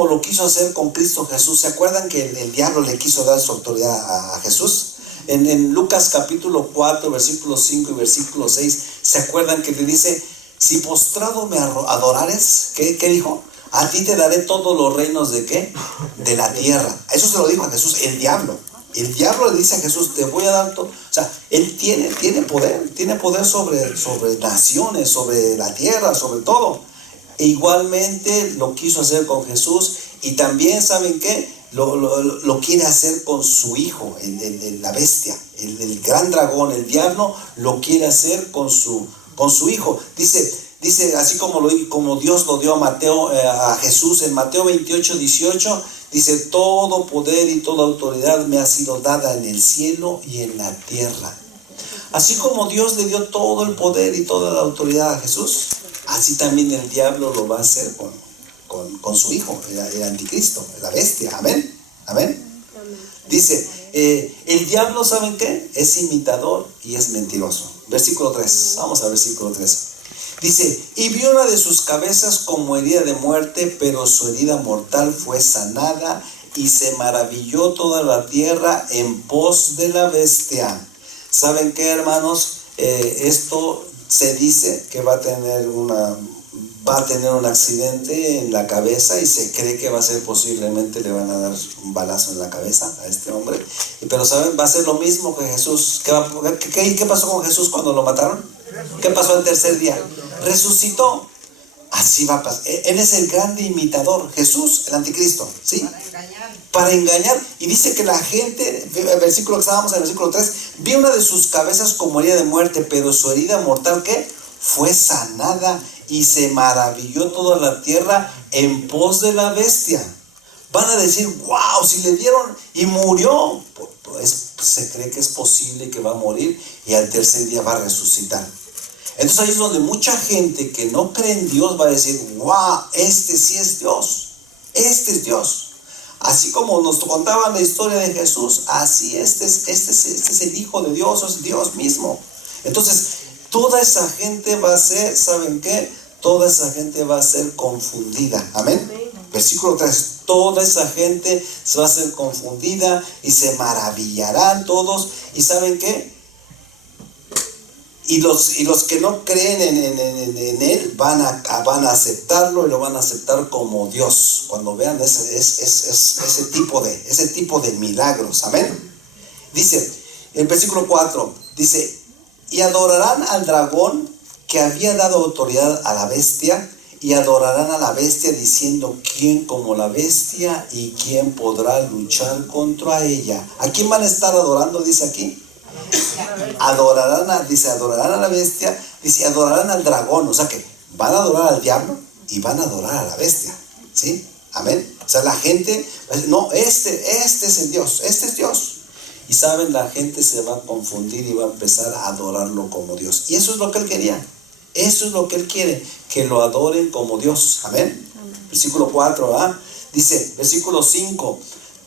lo quiso hacer con Cristo Jesús. ¿Se acuerdan que el diablo le quiso dar su autoridad a Jesús? En Lucas capítulo 4, versículo 5 y versículo 6, ¿se acuerdan que le dice, si postrado me adorares? ¿Qué dijo? A ti te daré todos los reinos ¿de qué? De la tierra. Eso se lo dijo a Jesús, el diablo. El diablo le dice a Jesús, te voy a dar todo. O sea, él tiene poder sobre naciones, sobre la tierra, sobre todo. E igualmente lo quiso hacer con Jesús, y también, ¿saben qué? Lo quiere hacer con su hijo, la bestia, el gran dragón, el diablo, lo quiere hacer con su hijo. Dice así como Dios lo dio a Jesús en Mateo 28, 18, dice, todo poder y toda autoridad me ha sido dada en el cielo y en la tierra. Así como Dios le dio todo el poder y toda la autoridad a Jesús, así también el diablo lo va a hacer con su hijo, el anticristo, la bestia. Amén. Dice, el diablo, ¿saben qué? Es imitador y es mentiroso. Versículo 3, vamos al versículo 3. Dice, y vio una de sus cabezas como herida de muerte, pero su herida mortal fue sanada, y se maravilló toda la tierra en pos de la bestia. ¿Saben qué, hermanos? Esto se dice que va a tener un accidente en la cabeza, y se cree que va a ser, posiblemente le van a dar un balazo en la cabeza a este hombre. Pero ¿saben? Va a ser lo mismo que Jesús. ¿Qué pasó con Jesús cuando lo mataron? ¿Qué pasó el tercer día? Resucitó. Así va a pasar. Él es el grande imitador, Jesús, el anticristo, ¿sí? Para engañar. Y dice que la gente, el versículo que estábamos en el versículo 3, vio una de sus cabezas como herida de muerte, pero su herida mortal, ¿qué? Fue sanada, y se maravilló toda la tierra en pos de la bestia. Van a decir, wow, si le dieron y murió, pues se cree que es posible que va a morir, y al tercer día va a resucitar. Entonces ahí es donde mucha gente que no cree en Dios va a decir, wow, este sí es Dios, este es Dios. Así como nos contaban la historia de Jesús, así este es el Hijo de Dios, es Dios mismo. Entonces, toda esa gente va a ser, ¿saben qué? Toda esa gente va a ser confundida. Amén. Versículo 3. Toda esa gente se va a ser confundida y se maravillarán todos. ¿Y saben qué? Y los que no creen en Él van a aceptarlo y lo van a aceptar como Dios. Cuando vean ese tipo de milagros. Amén. Dice, el versículo 4, dice, y adorarán al dragón que había dado autoridad a la bestia, y adorarán a la bestia diciendo, ¿quién como la bestia y quién podrá luchar contra ella? ¿A quién van a estar adorando? Dice aquí. Adorarán a la bestia, dice, adorarán al dragón, o sea que van a adorar al diablo y van a adorar a la bestia, ¿sí? Amén. O sea, la gente, no, este es el Dios, este es Dios. Y saben, la gente se va a confundir y va a empezar a adorarlo como Dios. Y eso es lo que Él quería, eso es lo que Él quiere, que lo adoren como Dios. Amén. Versículo 4, dice, versículo 5.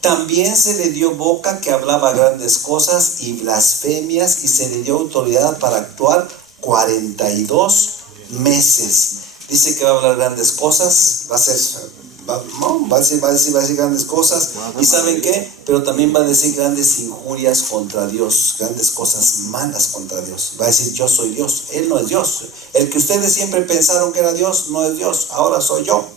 También se le dio boca que hablaba grandes cosas y blasfemias, y se le dio autoridad para actuar 42 meses. Dice que va a hablar grandes cosas, va a decir grandes cosas. ¿Y saben qué? Pero también va a decir grandes injurias contra Dios, grandes cosas malas contra Dios. Va a decir, yo soy Dios. Él no es Dios. El que ustedes siempre pensaron que era Dios, no es Dios. Ahora soy yo.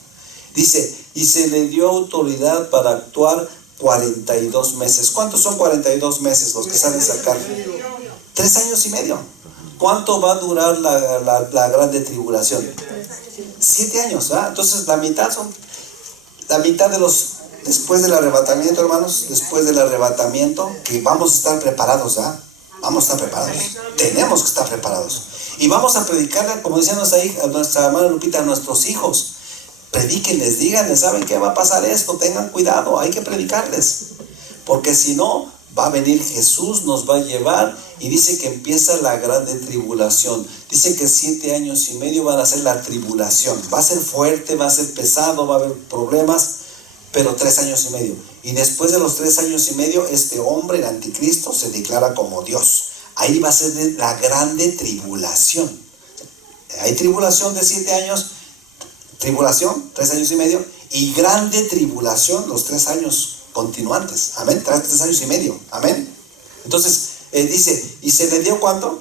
Dice, y se le dio autoridad para actuar 42 meses. ¿Cuántos son 42 meses los que saben sacar? 3 años y medio. ¿Cuánto va a durar la grande tribulación? 7 años, ¿verdad? Entonces la mitad de los, después del arrebatamiento, hermanos, después del arrebatamiento, que vamos a estar preparados, ¿verdad? Vamos a estar preparados. Tenemos que estar preparados. Y vamos a predicarle, como decía nuestra hermana Lupita, a nuestros hijos. Predíquenles, díganles, ¿saben qué va a pasar esto? Tengan cuidado, hay que predicarles. Porque si no, va a venir Jesús, nos va a llevar, y dice que empieza la grande tribulación. Dice que 7 años y medio van a ser la tribulación. Va a ser fuerte, va a ser pesado, va a haber problemas, pero 3 años y medio. Y después de los 3 años y medio, este hombre, el anticristo, se declara como Dios. Ahí va a ser la grande tribulación. Hay tribulación de 7 años, tribulación, 3 años y medio, y grande tribulación, los 3 años continuantes. Amén, 3 años y medio. Amén. Entonces, dice, ¿y se le dio cuánto?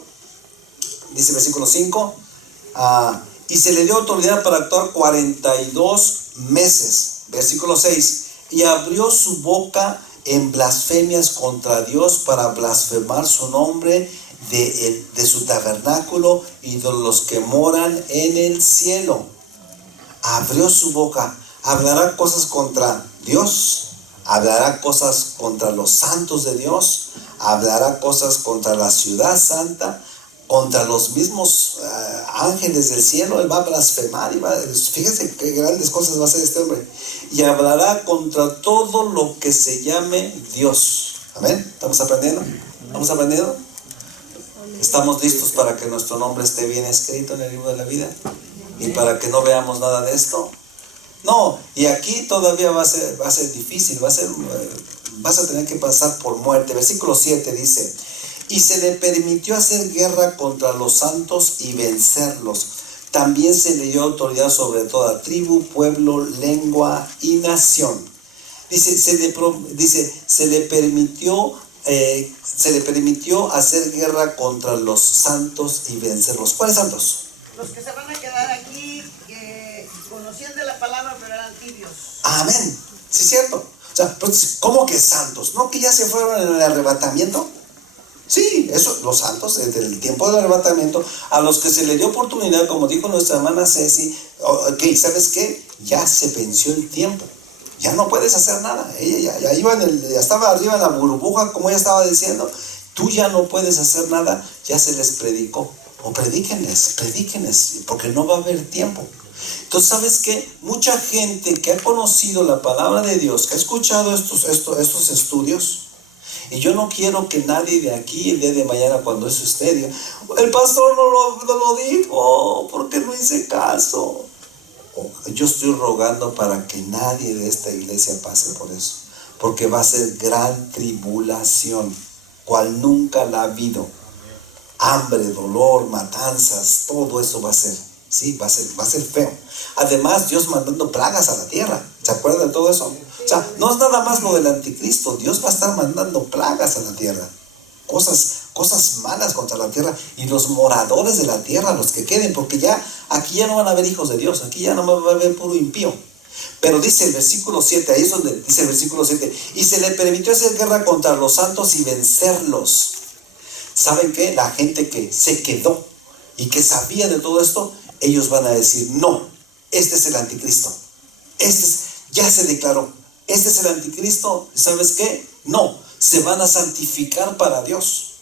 Dice versículo 5, y se le dio autoridad para actuar 42 meses. Versículo 6, y abrió su boca en blasfemias contra Dios para blasfemar su nombre de su tabernáculo y de los que moran en el cielo. Abrió su boca, hablará cosas contra Dios, hablará cosas contra los santos de Dios, hablará cosas contra la ciudad santa, contra los mismos ángeles del cielo. Él va a blasfemar, fíjense qué grandes cosas va a hacer este hombre, y hablará contra todo lo que se llame Dios. Amén. ¿Estamos aprendiendo? ¿Estamos aprendiendo? ¿Estamos listos para que nuestro nombre esté bien escrito en el libro de la vida? Y para que no veamos nada de esto. No, y aquí todavía va a ser difícil, vas a tener que pasar por muerte. Versículo 7 dice, y se le permitió hacer guerra contra los santos y vencerlos. También se le dio autoridad sobre toda tribu, pueblo, lengua y nación. Dice, se le permitió hacer guerra contra los santos y vencerlos. ¿Cuáles santos? Los que se van a quedar aquí, que conocían de la palabra, pero eran tibios. Amén. Sí, es cierto. O sea, pues, ¿cómo que santos? ¿No que ya se fueron en el arrebatamiento? Sí, eso, los santos, desde el tiempo del arrebatamiento, a los que se le dio oportunidad, como dijo nuestra hermana Ceci, ok, ¿sabes qué? Ya se venció el tiempo. Ya no puedes hacer nada. Ella ya estaba arriba en la burbuja, como ella estaba diciendo. Tú ya no puedes hacer nada. Ya se les predicó. O predíquenles, porque no va a haber tiempo. Entonces, ¿sabes qué? Mucha gente que ha conocido la palabra de Dios, que ha escuchado estos estudios, y yo no quiero que nadie de aquí el día de mañana, cuando eso esté, diga, el pastor no lo dijo, porque no hice caso. Yo estoy rogando para que nadie de esta iglesia pase por eso. porque va a ser gran tribulación, cual nunca la ha habido. Hambre, dolor, matanzas, todo eso va a ser, sí, va a ser feo. Además, Dios mandando plagas a la tierra. ¿Se acuerdan de todo eso? O sea, no es nada más lo del anticristo. Dios va a estar mandando plagas a la tierra. Cosas malas contra la tierra. Y los moradores de la tierra, los que queden, porque ya aquí ya no van a haber hijos de Dios. Aquí ya no va a haber puro impío. Pero dice el versículo 7, ahí es donde dice el versículo 7, y se le permitió hacer guerra contra los santos y vencerlos. ¿Saben qué? La gente que se quedó y que sabía de todo esto, ellos van a decir, no, este es el anticristo. Ya se declaró, este es el anticristo. ¿Sabes qué? No, se van a santificar para Dios.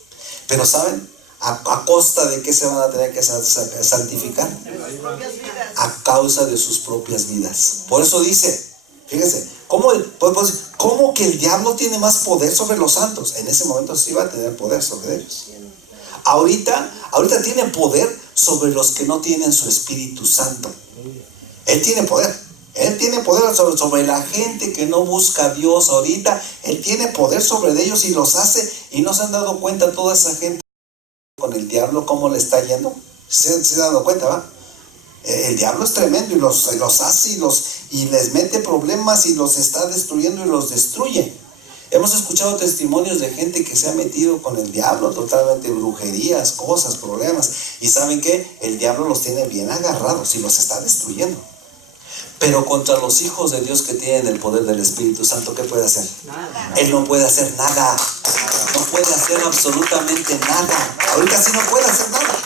Pero ¿saben? ¿A costa de qué se van a tener que santificar? A causa de sus propias vidas. Por eso dice, fíjense, ¿cómo que el diablo tiene más poder sobre los santos? En ese momento sí va a tener poder sobre ellos. Ahorita tiene poder sobre los que no tienen su Espíritu Santo. Él tiene poder. Él tiene poder sobre la gente que no busca a Dios ahorita. Él tiene poder sobre ellos y los hace. Y no se han dado cuenta toda esa gente con el diablo cómo le está yendo. ¿Se han dado cuenta, va? El diablo es tremendo y los hace y les mete problemas y los está destruyendo y los destruye. Hemos escuchado testimonios de gente que se ha metido con el diablo, totalmente brujerías, cosas, problemas. Y ¿saben qué? El diablo los tiene bien agarrados y los está destruyendo. Pero contra los hijos de Dios que tienen el poder del Espíritu Santo, ¿qué puede hacer? Nada. Él no puede hacer nada. No puede hacer absolutamente nada. Ahorita sí no puede hacer nada.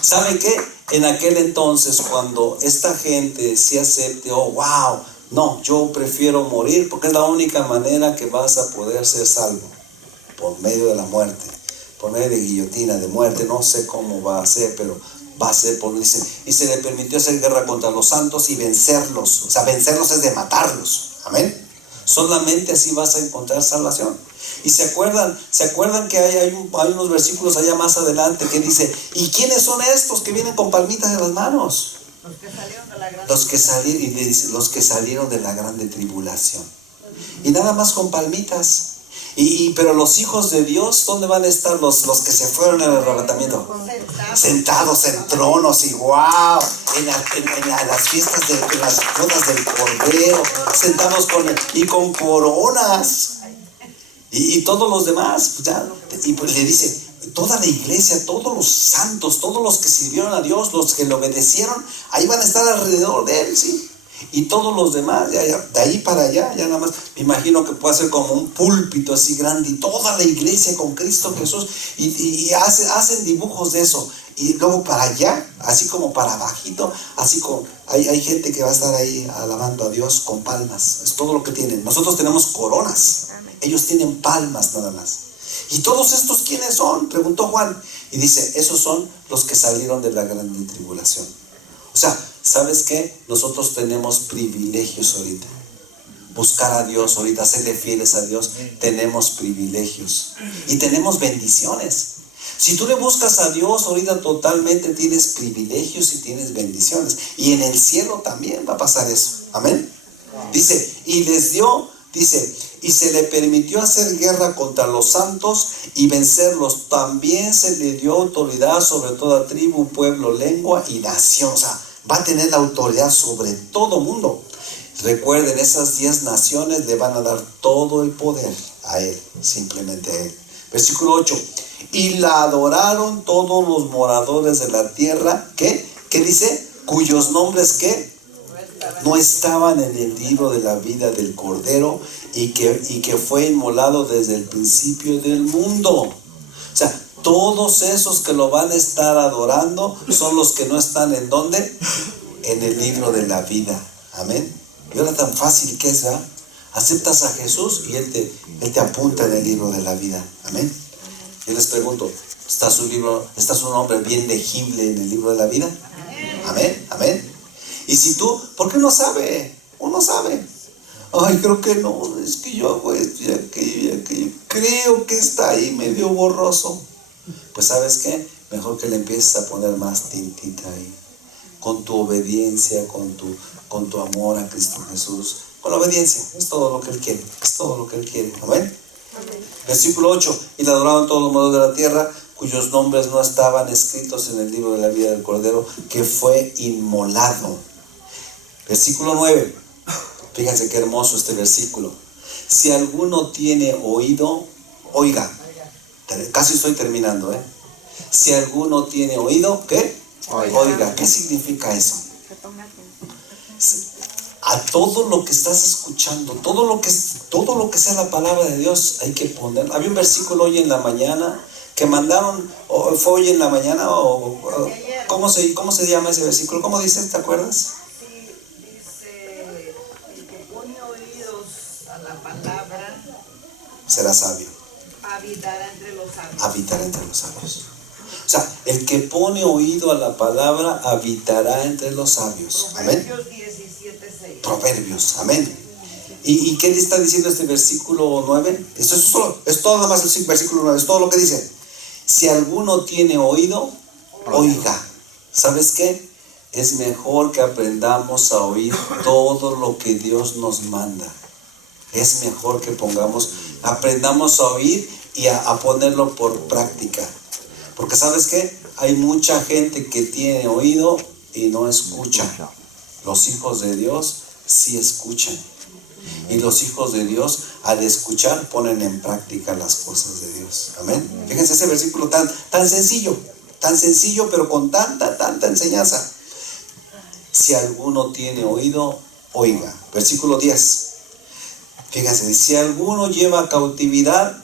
¿Saben qué? En aquel entonces, cuando esta gente se acepte, oh, wow, no, yo prefiero morir porque es la única manera que vas a poder ser salvo. Por medio de la muerte, por medio de guillotina, de muerte, no sé cómo va a ser, pero va a ser por, dice, y se le permitió hacer guerra contra los santos y vencerlos. O sea, vencerlos es de matarlos. Amén. Solamente así vas a encontrar salvación. Y se acuerdan que hay unos versículos allá más adelante que dice, ¿y quiénes son estos que vienen con palmitas en las manos? Los que salieron de la grande los que salieron de la grande tribulación. Y nada más con palmitas. Pero los hijos de Dios, ¿dónde van a estar los que se fueron al arrebatamiento? Sentados en tronos y wow, en las fiestas en las bodas del Cordero, sentados con coronas. Y todos los demás, y pues le dice, toda la iglesia, todos los santos, todos los que sirvieron a Dios, los que le obedecieron, ahí van a estar alrededor de él, ¿sí? Y todos los demás, de ahí para allá, ya nada más, me imagino que puede ser como un púlpito así grande, y toda la iglesia con Cristo Jesús, y hacen dibujos de eso, y luego para allá, así como para abajito, así hay gente que va a estar ahí alabando a Dios con palmas, es todo lo que tienen. Nosotros tenemos coronas, ellos tienen palmas nada más. ¿Y todos estos quiénes son?, preguntó Juan, y dice, esos son los que salieron de la grande tribulación. O sea, ¿sabes qué? Nosotros tenemos privilegios ahorita. Buscar a Dios ahorita, serle fieles a Dios, tenemos privilegios. Y tenemos bendiciones. Si tú le buscas a Dios ahorita totalmente tienes privilegios y tienes bendiciones. Y en el cielo también va a pasar eso. Amén. Dice, y se le permitió hacer guerra contra los santos y vencerlos. También se le dio autoridad sobre toda tribu, pueblo, lengua y nación. O sea, va a tener la autoridad sobre todo mundo. Recuerden, esas 10 naciones le van a dar todo el poder a él, simplemente a él. Versículo 8. Y la adoraron todos los moradores de la tierra. ¿Qué dice? Cuyos nombres, ¿qué? No estaban en el libro de la vida del Cordero y que fue inmolado desde el principio del mundo. O sea, todos esos que lo van a estar adorando son los que no están ¿en dónde? En el libro de la vida. Amén. Y ahora tan fácil que es, ¿verdad? Aceptas a Jesús y Él te apunta en el libro de la vida. Amén. Yo les pregunto, ¿está su nombre bien legible en el libro de la vida? Amén. Amén. Y si tú, ¿por qué no sabe? Uno sabe. Ay, creo que no, es que yo hago esto y aquello, creo que está ahí medio borroso. Pues ¿sabes qué? Mejor que le empieces a poner más tintita ahí. Con tu obediencia, con tu amor a Cristo Jesús, con la obediencia. Es todo lo que Él quiere. Es todo lo que Él quiere. Amén. Versículo 8. Y le adoraron todos los modos de la tierra, cuyos nombres no estaban escritos en el libro de la vida del Cordero, que fue inmolado. Versículo 9. Fíjense qué hermoso este versículo. Si alguno tiene oído, oiga. Casi estoy terminando, ¿eh? Si alguno tiene oído, ¿qué? Oiga. ¿Qué significa eso? A todo lo que estás escuchando, todo lo que sea la palabra de Dios, hay que poner. Había un versículo hoy en la mañana que mandaron, o fue hoy en la mañana, ¿cómo se llama ese versículo? ¿Cómo dice? ¿Te acuerdas? Sí, dice, el que pone oídos a la palabra Será sabio. habitará entre los sabios. Habitará entre los sabios. O sea, el que pone oído a la palabra habitará entre los sabios. Amén. Proverbios 17:6. Proverbios, amén. ¿Y qué le está diciendo este versículo 9? Esto es todo nada más el versículo 9, es todo lo que dice. Si alguno tiene oído, oiga. ¿Sabes qué? Es mejor que aprendamos a oír todo lo que Dios nos manda. Es mejor que aprendamos a oír y a ponerlo por práctica. Porque ¿sabes qué? Hay mucha gente que tiene oído y no escucha. Los hijos de Dios sí escuchan. Y los hijos de Dios, al escuchar, ponen en práctica las cosas de Dios. Amén. Fíjense ese versículo tan sencillo, pero con tanta enseñanza. Si alguno tiene oído, oiga. Versículo 10. Fíjense, si alguno lleva cautividad,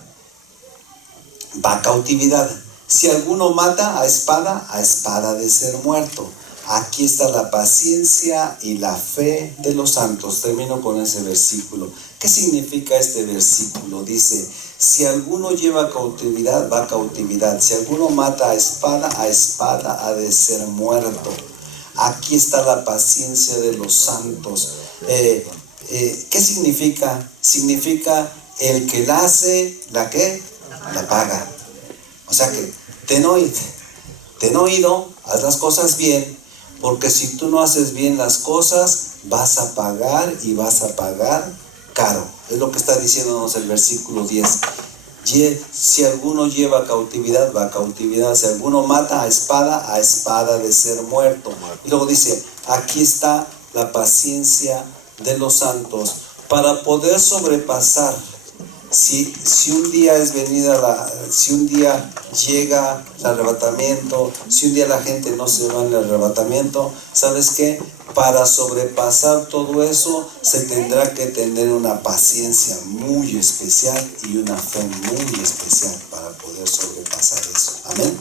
va a cautividad. Si alguno mata, a espada de ser muerto. Aquí está la paciencia y la fe de los santos. Termino con ese versículo. ¿Qué significa este versículo? Dice, si alguno lleva cautividad, va a cautividad. Si alguno mata, a espada ha de ser muerto. Aquí está la paciencia de los santos. ¿Qué significa? Significa el que la hace, ¿la qué? La paga. O sea que, ten oído, haz las cosas bien, porque si tú no haces bien las cosas, vas a pagar y vas a pagar caro. Es lo que está diciéndonos el versículo 10. Si alguno lleva cautividad, va a cautividad. Si alguno mata, a espada de ser muerto. Y luego dice, aquí está la paciencia de los santos, para poder sobrepasar. Si un día llega el arrebatamiento, si un día la gente no se va en el arrebatamiento, ¿sabes qué? Para sobrepasar todo eso, se tendrá que tener una paciencia muy especial y una fe muy especial para poder sobrepasar eso. Amén.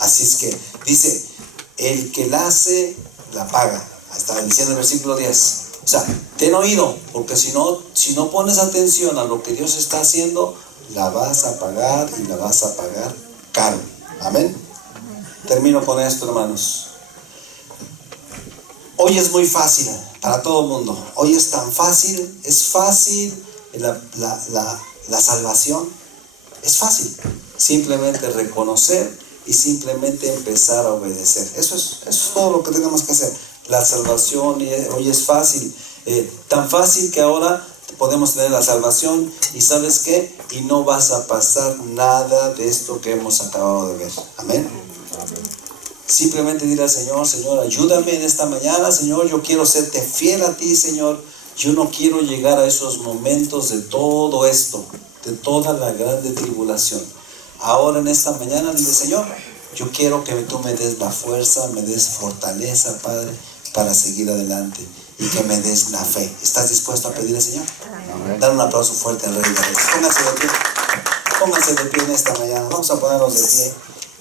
Así es que dice, el que la hace, la paga. Está diciendo el versículo 10. O sea, ten oído, porque si no pones atención a lo que Dios está haciendo, la vas a pagar y la vas a pagar caro. Amén. Termino con esto, hermanos. Hoy es muy fácil para todo el mundo. Hoy es tan fácil, es fácil la salvación. Es fácil. Simplemente reconocer y simplemente empezar a obedecer. Eso es todo lo que tenemos que hacer. La salvación hoy es fácil, tan fácil que ahora podemos tener la salvación y ¿sabes qué? Y no vas a pasar nada de esto que hemos acabado de ver. Amén. Simplemente dile al Señor, Señor, ayúdame en esta mañana, Señor, yo quiero serte fiel a ti, Señor. Yo no quiero llegar a esos momentos de todo esto, de toda la grande tribulación. Ahora en esta mañana dile, Señor, yo quiero que tú me des la fuerza, me des fortaleza, Padre, para seguir adelante y que me des la fe. ¿Estás dispuesto a pedirle, Señor? Dar un aplauso fuerte al Rey de Reyes. Pónganse de pie en esta mañana. Vamos a ponernos de pie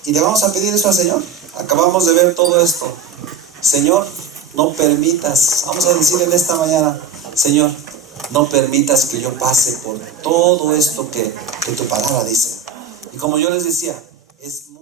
y le vamos a pedir eso al Señor. Acabamos de ver todo esto. Señor, no permitas, vamos a decir en esta mañana, Señor, no permitas que yo pase por todo esto que tu palabra dice. Y como yo les decía, es muy